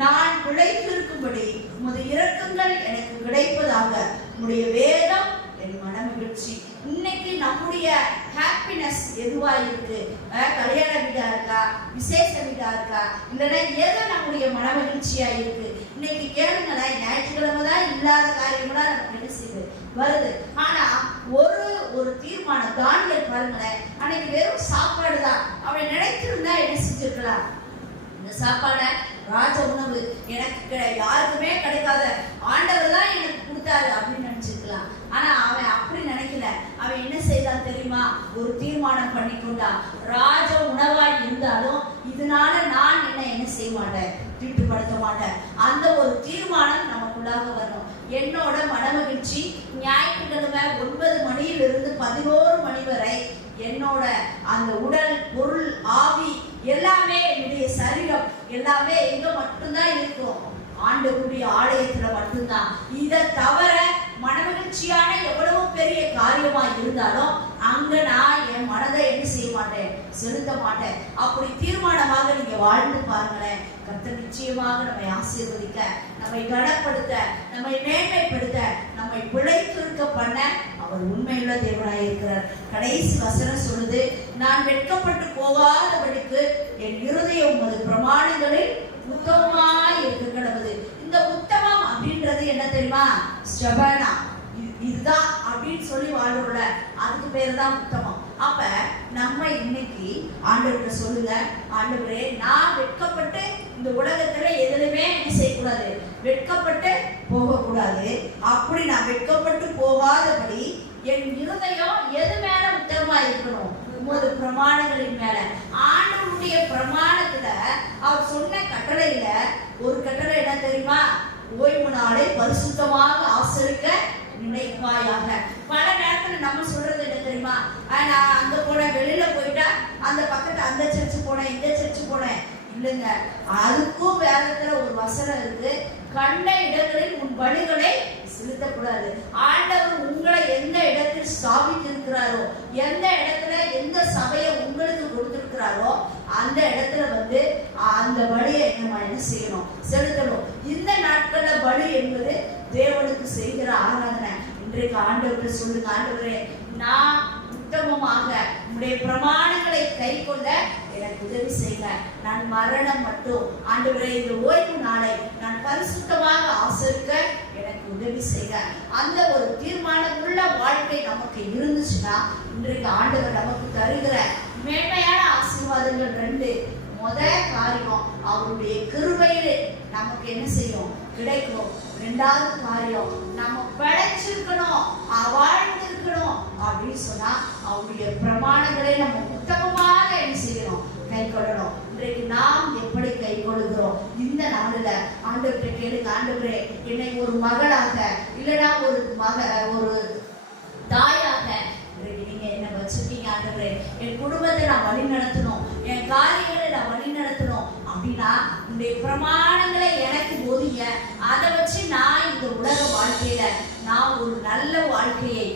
நான் பிழைத்திருக்கும்படி உமது இரக்கங்கள் எனக்கு கிடைப்பதாக, உங்களுடைய வேதம் என் மனமகிழ்ச்சி. இன்னைக்கு நம்முடைய ஹாப்பினஸ் எதுவா இருக்கு? கல்யாண வீடா இருக்கா, விசேஷ வீடா இருக்கா, இல்லைன்னா எது நம்முடைய மனமகிழ்ச்சியா இருக்கு? இன்னைக்கு கேளுங்களேன், ஞாயிற்றுக்கிழமை தான் இல்லாத காரியமெல்லாம் நமக்கு என்ன செய்யுது வருது. ஆனா ஒரு தீர்மானம் தானியல் பாருங்களேன், அன்னைக்கு வெறும் சாப்பாடு தான். அவன் நினைத்திருந்தா என்ன செஞ்சிருக்கலாம், இந்த சாப்பாட ராஜ உணவு எனக்கு யாருக்குமே கிடைக்காத ஆண்டவர் தான் எனக்கு கொடுத்தாரு அப்படின்னு நினைச்சிருக்கலாம். ஆனா அவன் அப்படி நினைக்கல. அவன் என்ன செய்தான் தெரியுமா? ஒரு தீர்மானம் பண்ணிக்கொண்டான். ராஜ உணவாய் இருந்தாலும் இதனால நான் என்ன செய்ய மாட்டேன், தீட்டுப்படுத்த மாட்டேன். அந்த ஒரு தீர்மானம் நமக்குள்ளாக வரணும். என்னோட மனமகிழ்ச்சி ஞாயிற்றுக்கிழமை 9 மணியிலிருந்து 11 மணி வரை என்னோட அந்த உடல், பொருள், ஆவி எல்லாமே, என்னுடைய சரீரம் எல்லாமே எங்க மட்டும்தான் இருக்கும்? ஆண்டவருடைய ஆலயத்துல மட்டும்தான். இதை தவிர மனமகிழ்ச்சியான எவ்வளவு பெரிய காரியமா இருந்தாலும் அங்க நான் என் மனதை என்ன செய்ய மாட்டேன், செலுத்த மாட்டேன். அப்படி தீர்மானமாக நீங்க வாழ்ந்து பாருங்களேன். கர்த்தர் நிச்சயமாக நம்மை ஆசீர்வதிக்க, நம்மை கனப்படுத்த, நம்மை மேன்மைப்படுத்த, நம்மை பிழைத்திருக்க பண்ண அவர் உண்மையுள்ள தேவனாய் இருக்கிறார். கடைசி வசனம் சொல்லுது, நான் வெட்கப்பட்டு போகாதபடிக்கு என் இருதயம் உமது பிரமாணங்களில் உத்தமமாய் இருக்க கடவுது. இந்த உத்தமம் அப்படின்றது என்ன தெரியுமா? ஸ்டபனா, இதுதான் அப்படின்னு சொல்லி வாழ்றோம்ல, அதுக்கு பேர் தான் உத்தமம். அப்ப நம்ம இன்னைக்கு ஆண்டவர்கிட்ட சொல்லுங்க, ஆண்டவரே நான் வெட்கப்பட்டு இந்த உலகத்துல எதுலையுமே என்ன செய்யக்கூடாது, வெட்கப்பட்டு போகக்கூடாது. அப்படி நான் வெட்கப்பட்டு போகாதபடி என் இருதயம் எது மேல உத்தமமா இருக்கணும்? உமது பிரமாணங்களின் மேல. ஆண்டவருடைய பிரமாணத்துல அவர் சொன்ன கட்டளையில ஒரு கட்டளை என்ன தெரியுமா? ஓய்வு நாளை பரிசுத்தமாக ஆசரிக்க நினைப்பாயாக. பல நேரத்துல நம்ம சொல்றது என்ன தெரியுமா? நான் அங்க போனேன், வெளியில போயிட்டா அந்த பக்கத்துல அந்த சர்ச்சு போனேன், இந்த சர்ச்சு போனேன். இல்லைங்க, அதுக்கும் வேதத்துல ஒரு வசனம் இருக்கு, கண்ட இடங்களில் உன் வழிகளை செலுத்தக்கூடாது. ஆண்டவர் உங்களை எந்த இடத்தில் ஸ்தாபித்து இருக்கிறாரோ, எந்த இடத்துல எந்த சபையை உங்களுக்கு கொடுத்திருக்கிறாரோ அந்த இடத்துல அந்த வழியை நம்ம என்ன செய்யணும், செலுத்தணும். இந்த நாட்கள்ல வழி என்பது தேவனுக்கு செய்கிற ஆராதனை. இன்றைக்கு ஆண்டவர்கிட்ட சொல்லுங்க, ஆண்டவரே நான் உத்தமமாக உங்களுடைய பிரமாணங்களை கை கொள்ள எனக்கு உதவி செய்யுங்க. நான் மரணம் மட்டும் ஆண்டவரே இந்த ஓய்வு நாளை நான் பரிசுத்தமாக ஆசரிக்க எனக்கு உதவி செய்யுங்க. அந்த ஒரு தீர்மானமுள்ள வாழ்க்கை நமக்கு இருந்துச்சுன்னா இன்றைக்கு ஆண்டவர் நமக்கு தருகிற மேன்மையான ஆசீர்வாதங்கள் 2. முதல் காரியம், அவருடைய கிருபையிலே நமக்கு என்ன செய்யும், கிடைக்கும். 2வது காரியம், நம்ம பிழைச்சிருக்கணும், வாழ்ந்திருக்கணும் அப்படின்னு சொன்னா அவருடைய பிரமாணங்களை நம்ம உத்தமமாக என்ன செய்யணும், கை கொள்ளணும். இன்றைக்கு நாம் எப்படி கை கொள்கிறோம்? இந்த நாளில் ஆண்டவர்கிட்ட கேளுங்க, ஆண்டவரே என்னை ஒரு மகளாக இல்லைன்னா ஒரு தாயாக நீங்க என்ன வச்சிருக்கீங்க ஆண்டவரே, என் குடும்பத்தை நான் வழி நடத்தணும், என் காரியங்களை நான் வழி நடத்தணும் அப்படின்னா உங்களுடைய பிரமாணங்களை எனக்கு போதிங்க. அதை வச்சு நான் இந்த உலக வாழ்க்கையில நான் ஒரு நல்ல வாழ்க்கையை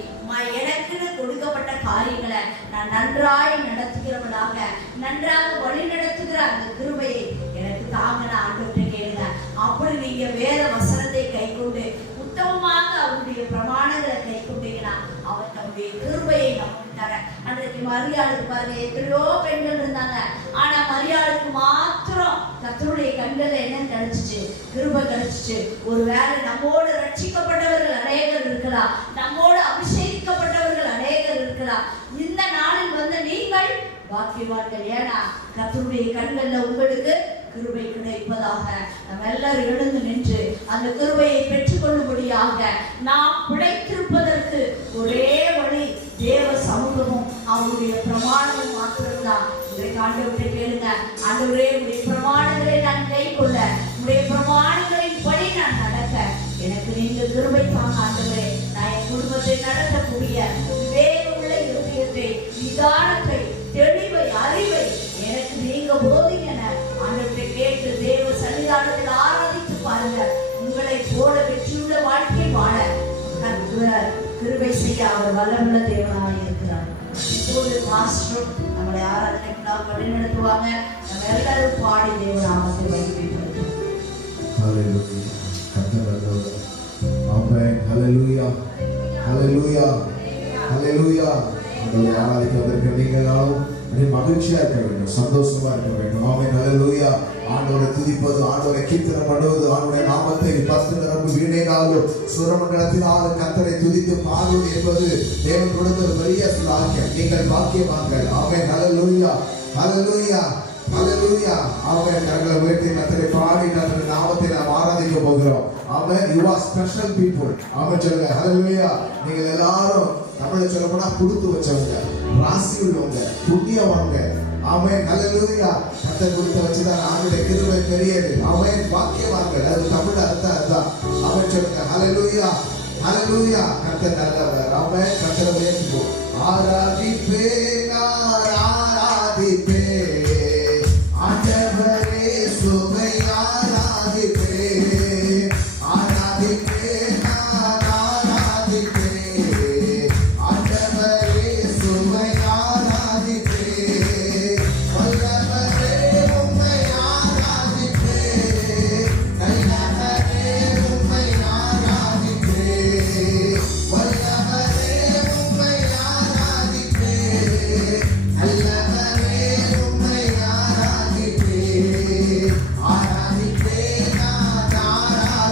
எனக்குன்னு கொடுக்கப்பட்ட காரியங்களை நான் நன்றாய் நடத்துகிறவனாக, நன்றாக வழி நடத்துகிற அந்த கிருபையை எனக்கு தாங்க ஆண்டவர்கிட்ட கேளுங்க. அப்படி நீங்க வேத வசனத்தை கை கொண்டு உத்தமமாக அவருடைய பிரமாணங்களை கை கொண்டீங்கன்னா அவர் நம்முடைய கிருபையை நமக்கு தர. அன்றைக்கு மரியாளுக்கு பாருங்க, எத்தனையோ பெண்கள் இருந்தாங்க, ஆனா மரியாளுக்கு மாத்திரம் கர்த்தருடைய கண்கள்ல என்ன கிடைச்சிச்சு, கிருபை கிடைச்சிச்சு. ஒருவேளை நம்மோடு ரட்சிக்கப்பட்டவர்கள் அநேகர் இருக்கலாம், நம்மோடு அபிஷேகிக்கப்பட்டவர்கள் அநேகர் இருக்கலாம். இந்த நாளில் நீங்கள் பாக்கியவான்கள். ஏன்னா கர்த்தருடைய கண்கள்ல உங்களுக்கு கிருபை கிடைப்பதாக. நம்ம எல்லாரும் எழுந்து நின்று அந்த கிருபையை பெற்றுக்கொள்ளும்படியாக நாம் பிழைத்திருப்பதற்கு ஒரே வழி தேவ சமூகமும் அவருடைய பிரமாணமும் மாத்திரம்தான். இன்றைக்கு ஆண்டவரை கேளுங்க, ஆண்டவரே உடைய பிரமாணங்களை நான் கை கொள்ள, உடைய பிரமாணங்களின் படி நான் நடக்க எனக்கு நீங்க கிருபை தாங்க ஆண்டவரே. நான் என் குடும்பத்தை நடத்தக்கூடிய விவேகமுள்ள இருதயத்தை, நிதானத்தை, தெளிவை, அறிவை எனக்கு நீங்க போதிங்க. ஆண்டவரை கேட்டு தேவ சன்னிதானத்தில் ஆராதித்து பாருங்க. உங்களை போல வெற்றியுள்ள வாழ்க்கை வாழ கிருபை செய்ய அவர் வல்லமுள்ள தேவனாக இருக்கிறார். இப்போது மாஸ்டர் நம்மளை ஆராதனைக்குள்ளாக வழி நடத்துவாங்க. நம்ம எல்லாரும் பாடி தேவ நாமத்தை வைக்கிறோம். ஆராதிப்பதற்கு நீங்கள் மகிழ்ச்சியா இருக்க வேண்டும், சந்தோஷமா இருக்க வேண்டும். ஆமென், ஹல்லேலூயா. ஆண்டவரை துதிப்பது, ஆண்டவரை கீர்த்தனம் பண்ணுவது, ஆண்டவருடைய நாமத்தை 10 தடவை வீணையினாலும் சுரமண்டலத்தினாலும் கர்த்தரை துதித்து பாடுவது என்பது தேவன் கொடுத்த ஒரு பெரிய பாக்கியம். நீங்கள் பாக்கியவான்கள். ஆமென், ஹல்லேலூயா, ஹல்லேலூயா, ஹல்லேலூயா. ஆமென். கரங்களை உயர்த்தி கர்த்தரை பாடி கர்த்தருடைய நாமத்தை நாம் ஆராதிக்க போகிறோம். ஆமென். You are special people. ஆமென் சொல்லுங்க. ஹல்லேலூயா. நீங்கள் எல்லாரும் நம்மள சொல்ல போனா கொடுத்து வச்சவங்க, ராசி உள்ளவங்க, புண்ணியவாங்க. ஆமென், ஹல்லேலூயா. கர்த்தர் கொடுத்து வச்சுதான் ஆண்டுடைய கிருபை பெரியது. ஆமென், பாக்கியவான்கள். அது தமிழ் அர்த்தம் அதுதான். ஆமென் சொல்லுங்க, ஹல்லேலூயா, ஹல்லேலூயா. கர்த்தர் நல்லவர். ஆமென். கர்த்தரை உயர்த்துவோம். ஆராதிப்பேன், நான் ஆராதிப்பேன், ஆண்டவரே சுமை ஆராதிப்பேன், ஆராதிப்பேன், நான் ஆராதிப்பேன், ஆண்டவரே சுமை ஆராதிப்பேன், வல்லவரே உம்மை ஆராதிப்பேன், நல்லவரே உம்மை ஆராதிப்பேன், வல்லவரே உம்மை ஆராதிப்பேன், நல்லவரே உம்மை ஆராதிப்பேன், ஆராதிப்பேன், நான்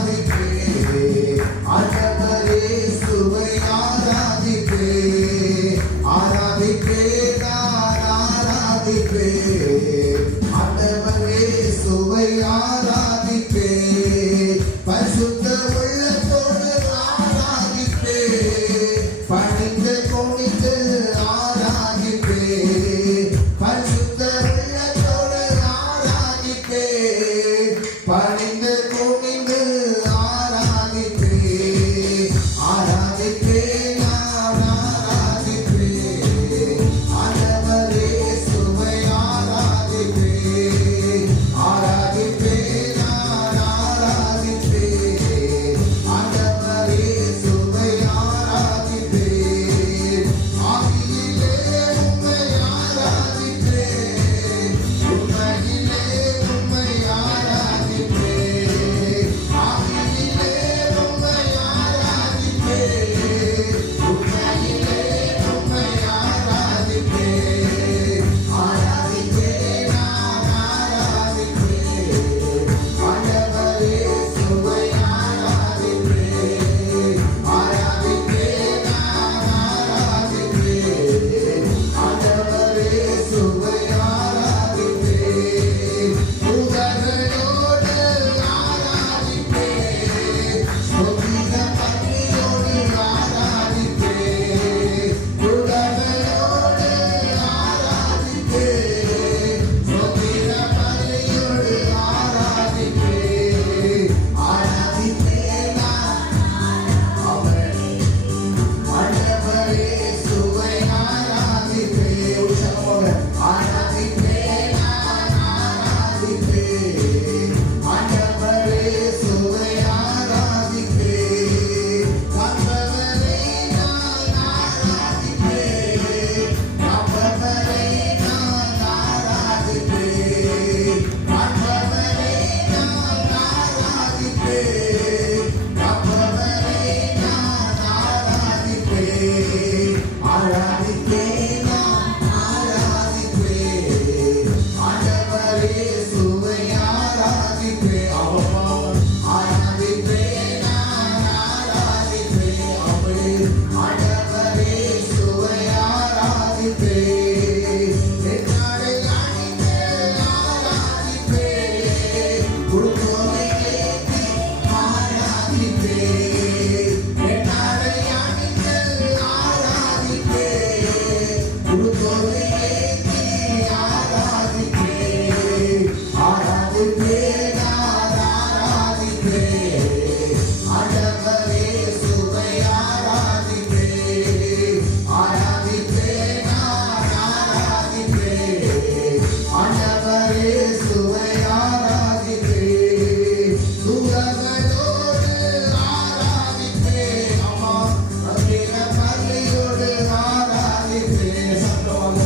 ஆராதிப்பேன், ஆண்டவரே சுவை ஆராதிப்பேன், ஆராதிப்பேன், நான் ஆராதிப்பேன், ஆண்டவரே சுவை ஆராதிப்பேன், பரிசுத்த உள்ளத்தோடு ஆராதிப்பேன், பணிந்து குனிந்து ஆராதிப்பேன், பரிசுத்த உள்ளத்தோடு ஆராதிப்பேன், பணிந்து குனிந்து ஆராதிப்பேன், ஆராதிப்பேன், நான் ஆராதிப்பேன், ஆண்டவரே சுவை ஆராதிப்பேன், ஆராதிப்பேன், நான் ஆராதிப்பேன், ஆண்டவரே சுவை ஆராதிப்பேன், ஆவியிலே உம்மை ஆராதிப்பேன், உண்மையிலே உம்மை ஆராதிப்பேன், ஆவியிலே உம்மை ஆராதிப்பேன், உண்மையிலே உம்மை ஆராதிப்பேன், ஆராதிப்பேன், நான் ஆராதிப்பேன், ஆண்டவரே சுவை ஆராதிப்பேன், ஆராதிப்பேன், நான் ஆராதிப்பேன், ஆண்டவரே சுவை ஆராதிப்பேன், புகழோடு ஆராதிப்பேன், ஸ்தோத்திர பக்தியோடு ஆராதிப்பேன், புகழோடு ஆராதிப்பேன், ஸ்தோத்திர பக்தியோடு ஆராதிப்பேன், ஆராதிப்பேன், ஆமென். ஆண்டவரே சுவை ஆராதிப்பேன், உற்சாகமாக ஆராதிப்பேன், நான் ஆராதிப்பேன், ஆண்டவரே சுவை ஆராதிப்பேன், காப்பவரை நான் ஆராதிப்பேன், காப்பவரை நான் ஆராதிப்பேன், காப்பவரை நான் ஆராதிப்பேன், காப்பவரை நான் ஆராதிப்பேன், ஆராதிப்பேன், நான் ஆராதிப்பேன், ஆண்டவரே சுவை ஆராதிப்பேன், அப்பா ஆராதிப்பேன், நான் ஆராதிப்பேன், ஆமென், ஆண்டவரே சுவை ஆராதிப்பேன், என்னாலே அணிந்து ஆராதிப்பேன், குருத்தோலை ஏந்தி ஆராதிப்பேன், என்னாலே அணிந்து ஆராதிப்பேன், குருத்தோலை ஏந்தி ஆராதிப்பேன், ஆராதிப்பேன், நான் ஆராதிப்பேன், ஆண்டவரே சுவை ஆராதிப்பேன், ஆராதிப்பேன், நான் ஆராதிப்பேன், ஆண்டவரே சுவை ஆராதிப்பேன், தூதர்களோடு ஆராதிப்பேன், அம்மா அகில பள்ளியோடு ஆராதிப்பேன், சத்தமாக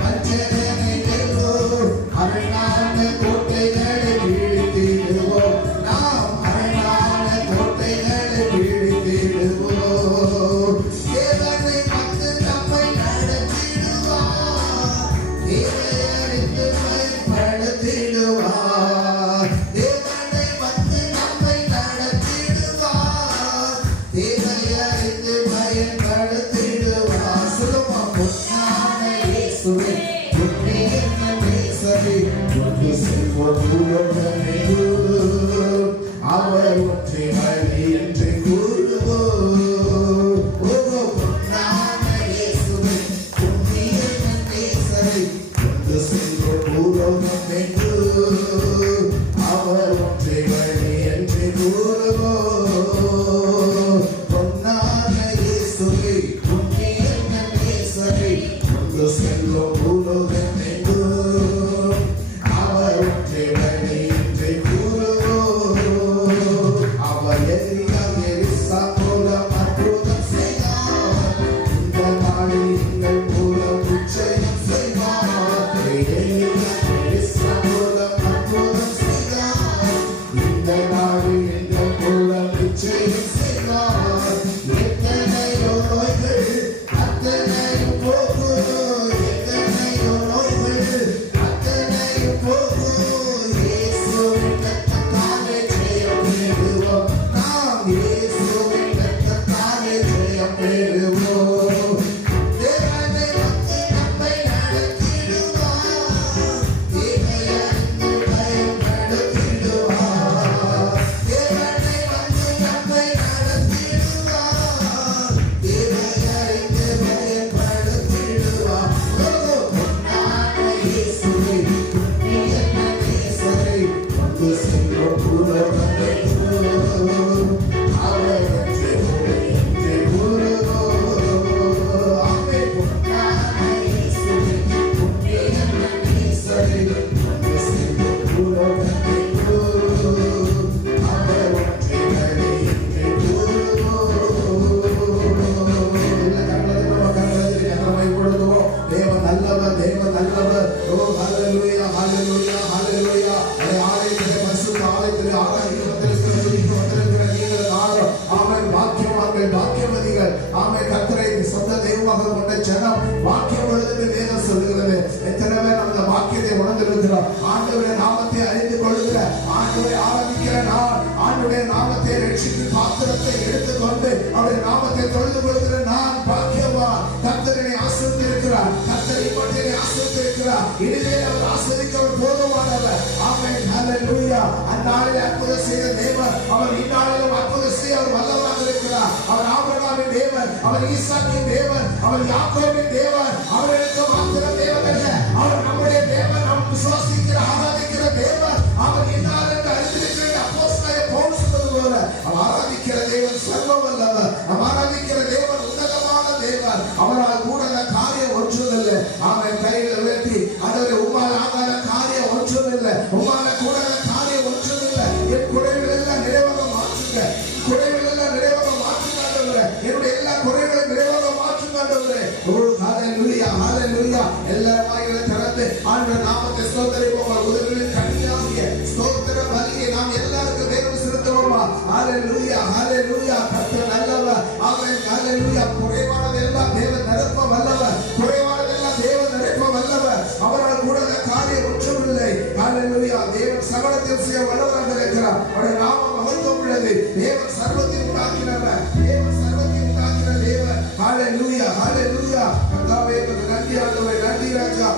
வஞ்சகனை வெல்வோம், அரணான கோட்டைகளை வீழ்த்திடுவோம், நாம் அரணான கோட்டைகளை வீழ்த்திடுவோம். தேவனை வந்து நம்மை நடத்திடுவார், தேவை அறிந்து பயன்படுத்திடுவார். தேவனை வந்து நம்மை நடத்திடுவார், தேவை அறிந்து பயன்படுத்திடுவார். சொல்லுமா, பொன்னான இயேசுவே, புண்ணியன நேசரே, கொண்டு செல்வோம் உலகமெங்கும், அவர் ஒற்றை வழி என்று கூறுவோம். ஓ பொன்னான இயேசுவே, புண்ணியன நேசரே, கொண்டு செல்வோம் உலகமெங்கும், அவர் ஒற்றை வழி என்று கூறுவோம். பொன்னான இயேசுவே, புண்ணியன நேசரே, கொண்டு செல்வோம் உலகமெங்கும், அவர் ஒற்றை வழி என்று கூறுவோம். அவர் எதிரியால் எரிசா மூலம் அற்புதம் செய்தார், இந்த நாளில் எங்கள் மூலம் நிச்சயம் செய்வார். எதிரியால் எரிசா மூலம் அற்புதம் செய்தார், இந்த நாளில் எங்கள் மூலம் நிச்சயம் செய்வார். எத்தனையோ நோய்கள் அத்தனையும் போகும், எத்தனையோ நோய்கள் அத்தனையும் போகும். இயேசுவின் இரத்தத்தாலே ஜெயம் பெறுவோம், நாம் இயேசுவின் இரத்தத்தாலே ஜெயம் பெறுவோம். தேவனை வந்து நம்மை நடத்திடுவார், தேவை அறிந்து பயன்படுத்திடுவார். தேவனை வந்து நம்மை நடத்திடுவார், தேவை அறிந்து பயன்படுத்திடுவார். ஓ பொன்னான இயேசுவே, புண்ணியன நேசரே, கொண்டு செல்வோம் உலகமெங்கும், அவர் ஒற்றை வழி என்று கூறுவோம். ஆமென். பொன்னான இயேசுவே, புண்ணியன நேசரே, கொண்டு செல்வோம் உலகமெங்கும், அவர் ஒற்றை வழி என்று கூறுவோம். தேவன் நல்லவர், தேவன் நல்லவர். ஓ ஹல்லேலூயா, ஹல்லேலூயா, ஹல்லேலூயா. ஆலயத்திலே, பரிசுத்த ஆலயத்திலே ஆராதனையில் வந்திருக்கிற நீங்கள் நானும், ஆமென், பாக்கியவான்கள், பாக்கியவதிகள். ஆமென். கர்த்தரை சொந்த தெய்வமாக கொண்ட ஜனம் வாக்கியம் எழுதுன்னு வேதம் சொல்லுகிறது. எத்தனை பேர் அந்த வாக்கியத்தை உணர்ந்திருக்கிறோம்? ஆண்டவருடைய நாமத்தை அறிந்து கொள்கிற, ஆண்டவரை ஆராதிக்கிற நான், ஆண்டவருடைய நாமத்தை ரட்சித்து பாத்திரத்தை எடுத்துக்கொண்டு அவருடைய நாமத்தை தொழுது கொள்கிற நான் பாக்கியவான். கர்த்தரை ஆசீர்வதிக்கிறார், கர்த்தரை மட்டும் ஆசீர்வதிக்கிறார். இனிமேல் அவர் ஆசீர்வதிக்க அவர் போதுமானவர். ஆமென், ஹல்லேலூயா. அந்நாளில் அற்புதம் செய்த தேவன் அவர் இந்நாளிலும் அற்புதம் செய்ய அவர் வல்லவராக இருக்கிறார். அவர் ஆபிரகாமின் தேவன், அவர் ஈசாக்கின் தேவன், அவர் யாக்கோபின் தேவன். அவர்களுக்கு மாத்திர தேவன் அல்ல, அவர் நம்முடைய தேவன், நாம் விசுவாசிக்கிற ஆராதிக்கிற தேவன். அவர் இந்நாளில் அறிந்திருக்கிற அப்போஸ்தலனாகிய பவுல் சொன்னது போல அவர் ஆராதிக்கிற தேவன் சர்வ வல்லவர். நாம் ஆராதிக்கிற தேவன் உன்னதமான தேவன். அவரால் கூடாத காரியம் ஒன்றுமில்லை. ஆமென். கைகளை உயர்த்தி ஆண்டவரே, உம்மால் ஆகாத காரியம் ஒன்றுமில்லை, உம்மால் கூடாத காரியம் ஒன்றுமில்லை. என் குறைகள் எல்லாம் நிறைவாக மாற்றுங்க, குறைகள் எல்லாம் நிறைவாக மாற்றுங்க ஆண்டவரே. என்னுடைய எல்லா குறைகளையும் நிறைவாக மாற்றுங்க ஆண்டவரே. ஓ ஹல்லேலூயா, ஹல்லேலூயா. எல்லாரும் வாய்களை திறந்து ஆண்டவர் நாமத்தை ஸ்தோத்திரிப்போம். உதவிகளின் கனியாகிய ஸ்தோத்திர பலியை நாம் எல்லாருக்கும் தேவன் செலுத்துவோமா? ஹல்லேலூயா, ஹல்லேலூயா. கர்த்தர் நல்லவர். ஆமென், ஹல்லேலூயா. குறைவானதெல்லாம் தேவன் நிரப்ப வல்லவர், குறைவானதெல்லாம் தேவன் நிரப்ப வல்லவர். அவரால் கூட காரியம் ஒன்றுமில்லை. ஹல்லேலூயா. தேவன் சகலத்தையும் செய்ய வல்லவராக இருக்கிறார். அவருடைய நாமம் மகத்துவம் உள்ளது. தேவன் சர்வத்தையும் உண்டாக்கினவர், தேவன் சர்வத்தையும் உண்டாக்கின தேவன். ஹல்லேலூயா, ஹல்லேலூயா. கர்த்தாவே உமக்கு நன்றி ஆண்டவரே, நன்றி ராஜா.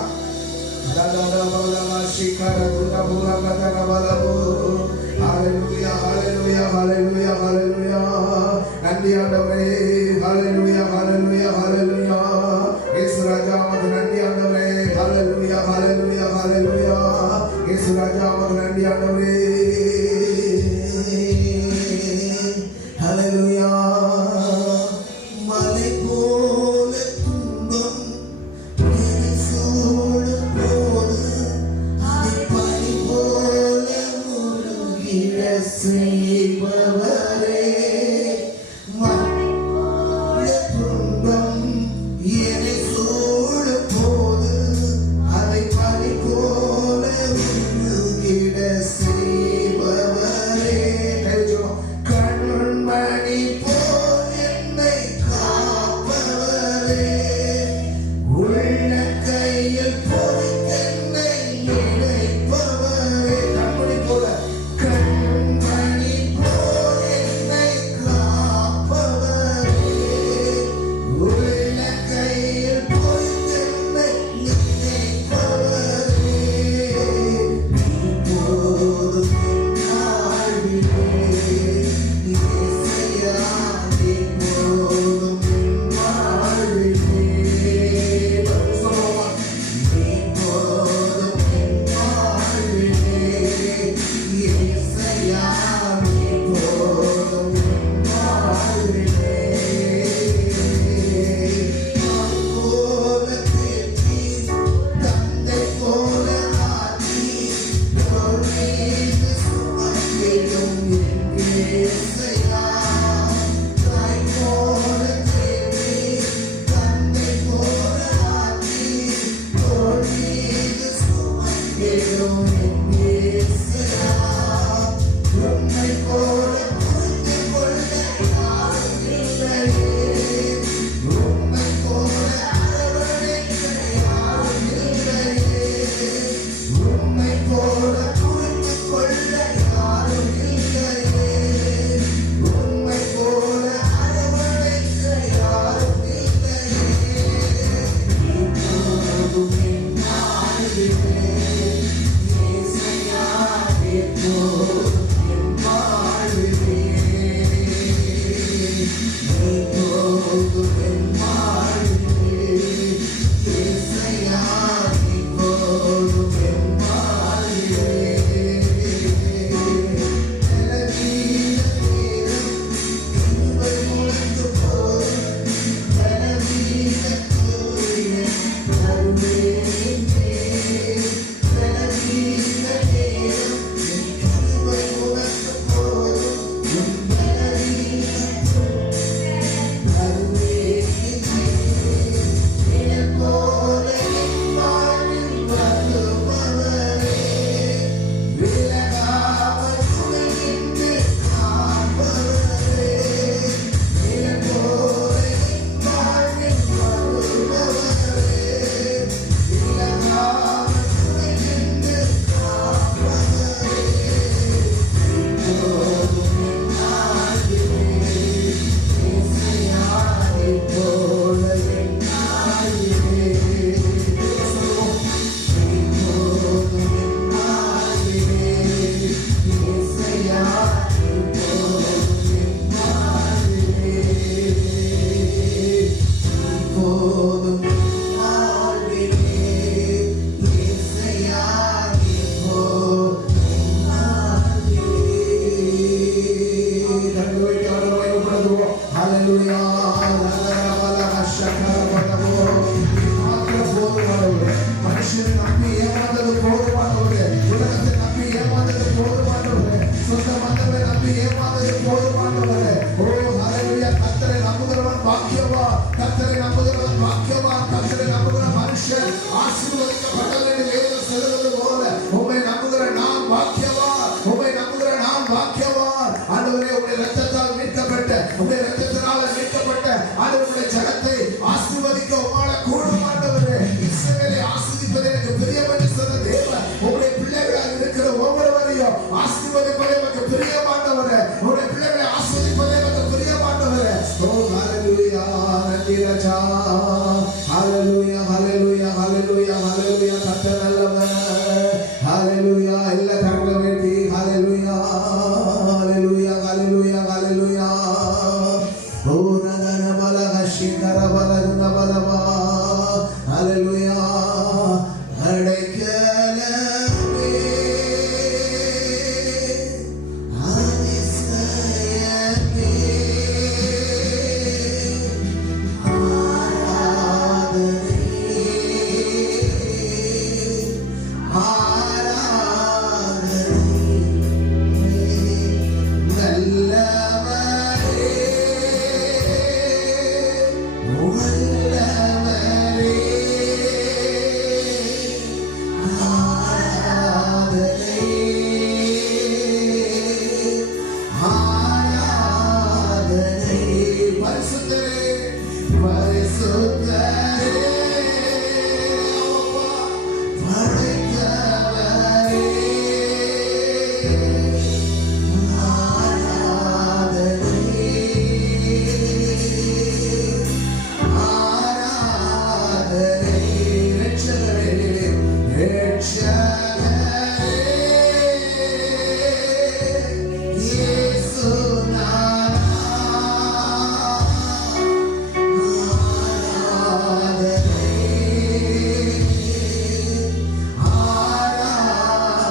ஹல்லேலூயா, ஹல்லேலூயா, ஹல்லேலூயா, ஹல்லேலூயா. நன்றி ஆண்டவரே. ஹல்லேலூயா, ஹல்லேலூயா, ஹல்லேலூயா. இயேசு ராஜா உமக்கு நன்றி ஆண்டவரே. ஹல்லேலூயா, ஹல்லேலூயா, ஹல்லேலூயா. இயேசு ராஜா உமக்கு நன்றி ஆண்டவரே. ஹல்லேலூயா. மலை போல துன்பம் என்னை சூழும் போது, அதை பனி போல உருகிட செய்பவரே. மலை போல துன்பம் என்னை சூழும் போது, ஆசீர்வதிக்கப்பட்டவர்கள் என்று வேதம் சொல்லுவது போல உம்மை நம்புகிற நாம் பாக்கியவான், உம்மை நம்புகிற நாம் பாக்கியவான். ஆண்டவரே, உம்முடைய இரத்தத்தால் மீட்கப்பட்ட, உம்முடைய இரத்தத்தினால மீட்கப்பட்ட ஆண்டவருடைய ஜனத்தை ஆசீர்வதிக்க உம்மால கூடும். ஆண்டவரே, இஸ்ரவேலை ஆசீர்வதிப்பது எனக்கு பிரியம் என்று சொன்ன தேவன் உம்முடைய பிள்ளைகளாக இருக்கிற ஒவ்வொருவரையும் ஆசீர்வதிப்பதே எனக்கு பிரியமானவரே. உம்முடைய பிள்ளைகளை ஆசீர்வதிப்பதே எனக்கு பிரியமானவரே. ஓ ஹalleluya, நன்றி ராஜா. ஹalleluya, ஹalleluya, ஹalleluya, ஹalleluya. கர்த்தர் நல்லவர். ஹalleluya. எல்லா கரங்களை உயர்த்தி ஹalleluya, ஹalleluya, ஹalleluya, ஹalleluya. ஓ ரதனபல கஷிகரபல குணபலவா. ஹalleluya. அடைக்கலமே அதிசயமே ஆராதனை நல்லவரே நல்லவரே ஆராதனை ஆராதனை பரிசுத்தரே பரிசுத்தரே படைத்தவரே ஆராதனை ஆராதனை ரட்சகரே ரட்சகரே இயேசுநாதா ஆராதனை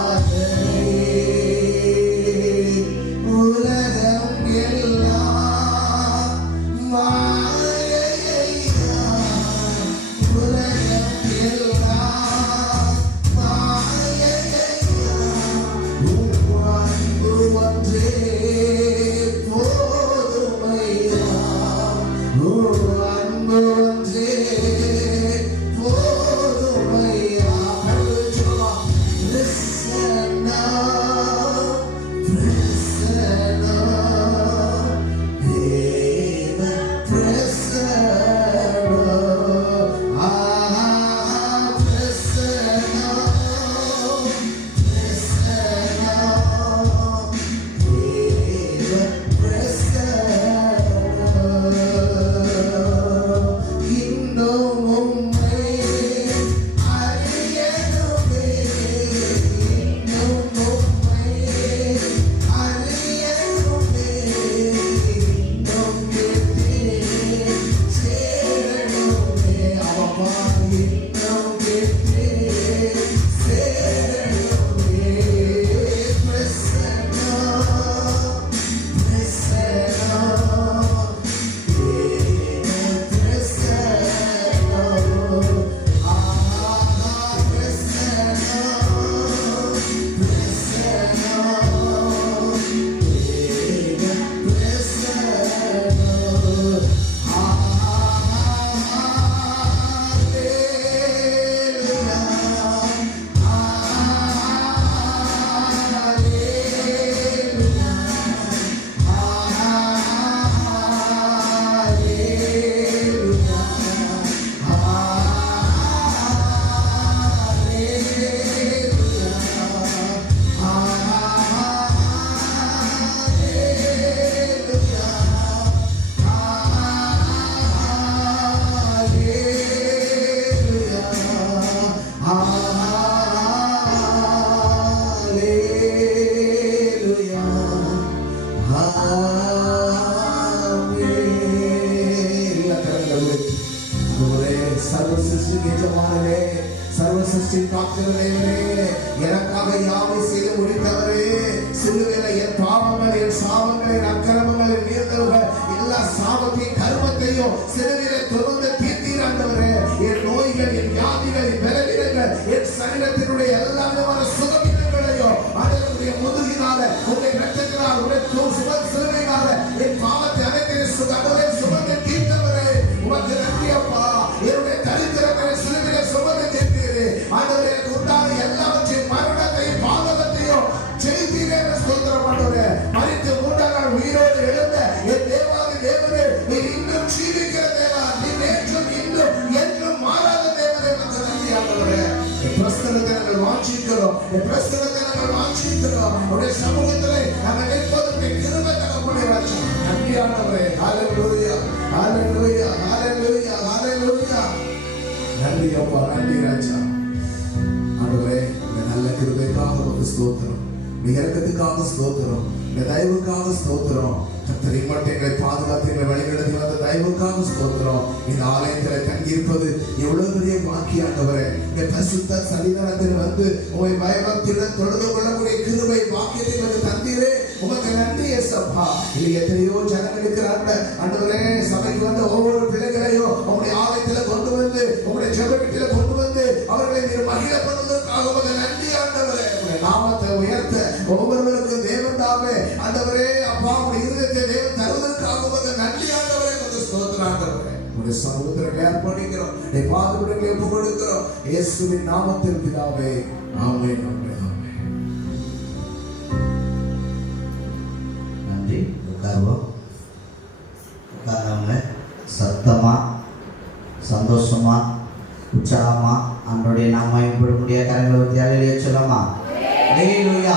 ஆராதனை உலகம் எல்லாம் மாயையா உலகம் எல்லாம் மாயையா அன்பு ஒன்றே போதுமையா அன்பு ஒன்றே போதுமையா கிருஷ்ணா பிரசன்னா தேவ பிரசன்னா பிரசன்னா பிரசன்னா தேவ பிரசன்னா இன்னும் உம்மை அறியணுமே இன்னும் உம்மை அறியணுமே இன்னும் கேட்டேன் சேரணுமே அவப்பா இன்னும் கேட்டேன் சேரணுமே பிரசன்னா பிரசன்னா எனக்காக யாவை செய்து முடித்தவரே, சிலுவையில என் பாவங்கள், என் சாபங்கள், என் அக்கிரமங்கள், என் மீறுதல்கள், எல்லா சாபத்தையும் கர்மத்தையும் சிலுவையில தொடர்ந்து தீர்த்தீர் ஆண்டவரே. என் நோய்கள், என் வியாதிகள், என் பலவீனங்கள், என் சரீரத்தினுடைய எல்லா விதமான சுகவீனங்களையும் ஆண்டவருடைய முதுகினால, உங்களுடைய இரத்தத்தினால், உங்களுடைய சிலுவையினால என் பாவத்தை அனைத்தையும் சுமந்து தீர்த்தவரே, உமக்கு நன்றி அப்பா. என்னுடைய தரித்திரங்களை சிலுவையில சுமந்து தீர்த்தீர். பிரசன்னத்தை நாங்கள் வாஞ்சிக்கிறோம். பிரசன்னத்தை நாங்கள் வாஞ்சிக்கிறோம். உடைய சமூகத்திலே நாங்கள் நிற்பதற்கு கிருபை தரக்கூடிய ராஜா. நன்றி ஆண்டவரே. ஹalleluya ஹalleluya ஹalleluya ஹalleluya. நன்றி அப்பா, நன்றி ராஜா. ஆண்டவரே, இந்த நல்ல கிருபைக்காக உமக்கு ஸ்தோத்திரம். இந்த இரக்கத்துக்காக ஸ்தோத்திரம். இந்த தயவுக்காக ஸ்தோத்திரம். கர்த்தரை மட்டும் எங்களை பாதுகாத்து எங்களை வழிநடத்தி வந்த தயவுக்காக ஸ்தோத்திரம். இந்த ஆலயத்தில் தங்கியிருப்பது எவ்வளவு பெரிய பாக்கியம் ஆண்டவரே. இந்த பரிசுத்த சன்னிதானத்தில் வந்து உம்மை பயபக்தியுடன் தொழுது கொள்ளக்கூடிய கிருபை பாக்கியத்தை எனக்கு தந்தீரே, உமக்கு நன்றி இயேசப்பா. இது எத்தனையோ ஜனங்கள் இருக்கிறாங்க ஆண்டவரே. சபைக்கு வந்த ஒவ்வொரு பிள்ளைகளையும் உம்முடைய ஆலயத்தில் கொண்டு வந்து உம்முடைய ஜெப வீட்டில் கொண்டு வந்து அவர்களை நீர் மகிழ பண்ணுவதற்காக உமக்கு நன்றி ஆண்டவரே. உம்முடைய நாமத்தை உயர்த்த ஒவ்வொருவருக்கும் தேவன் தாமே ஆண்டவரே அப்பா உம்முடைய இருதயத்தை தேவன் தருவதற்காக உமக்கு நன்றி ஆண்டவரே. உமக்கு ஸ்தோத்திரம் ஆண்டவரே. உம்முடைய சமூகத்தில் ஏற்படுகிறோம். நீ பாதுகாப்புகளை ஒப்புக் கொடுக்கிறோம். இயேசுவின் நாமத்தில் பிதாவே, ஆமென் ஆமென் ஆமென். நன்றி. உட்காருவோம். உட்கார்ந்தவங்க சத்தமா சந்தோஷமா உற்சாகமா அன்றைய நாம இப்படி முடிய கரங்களை ஊற்றி அலையிலேயே சொல்லமா. ஹalleluya.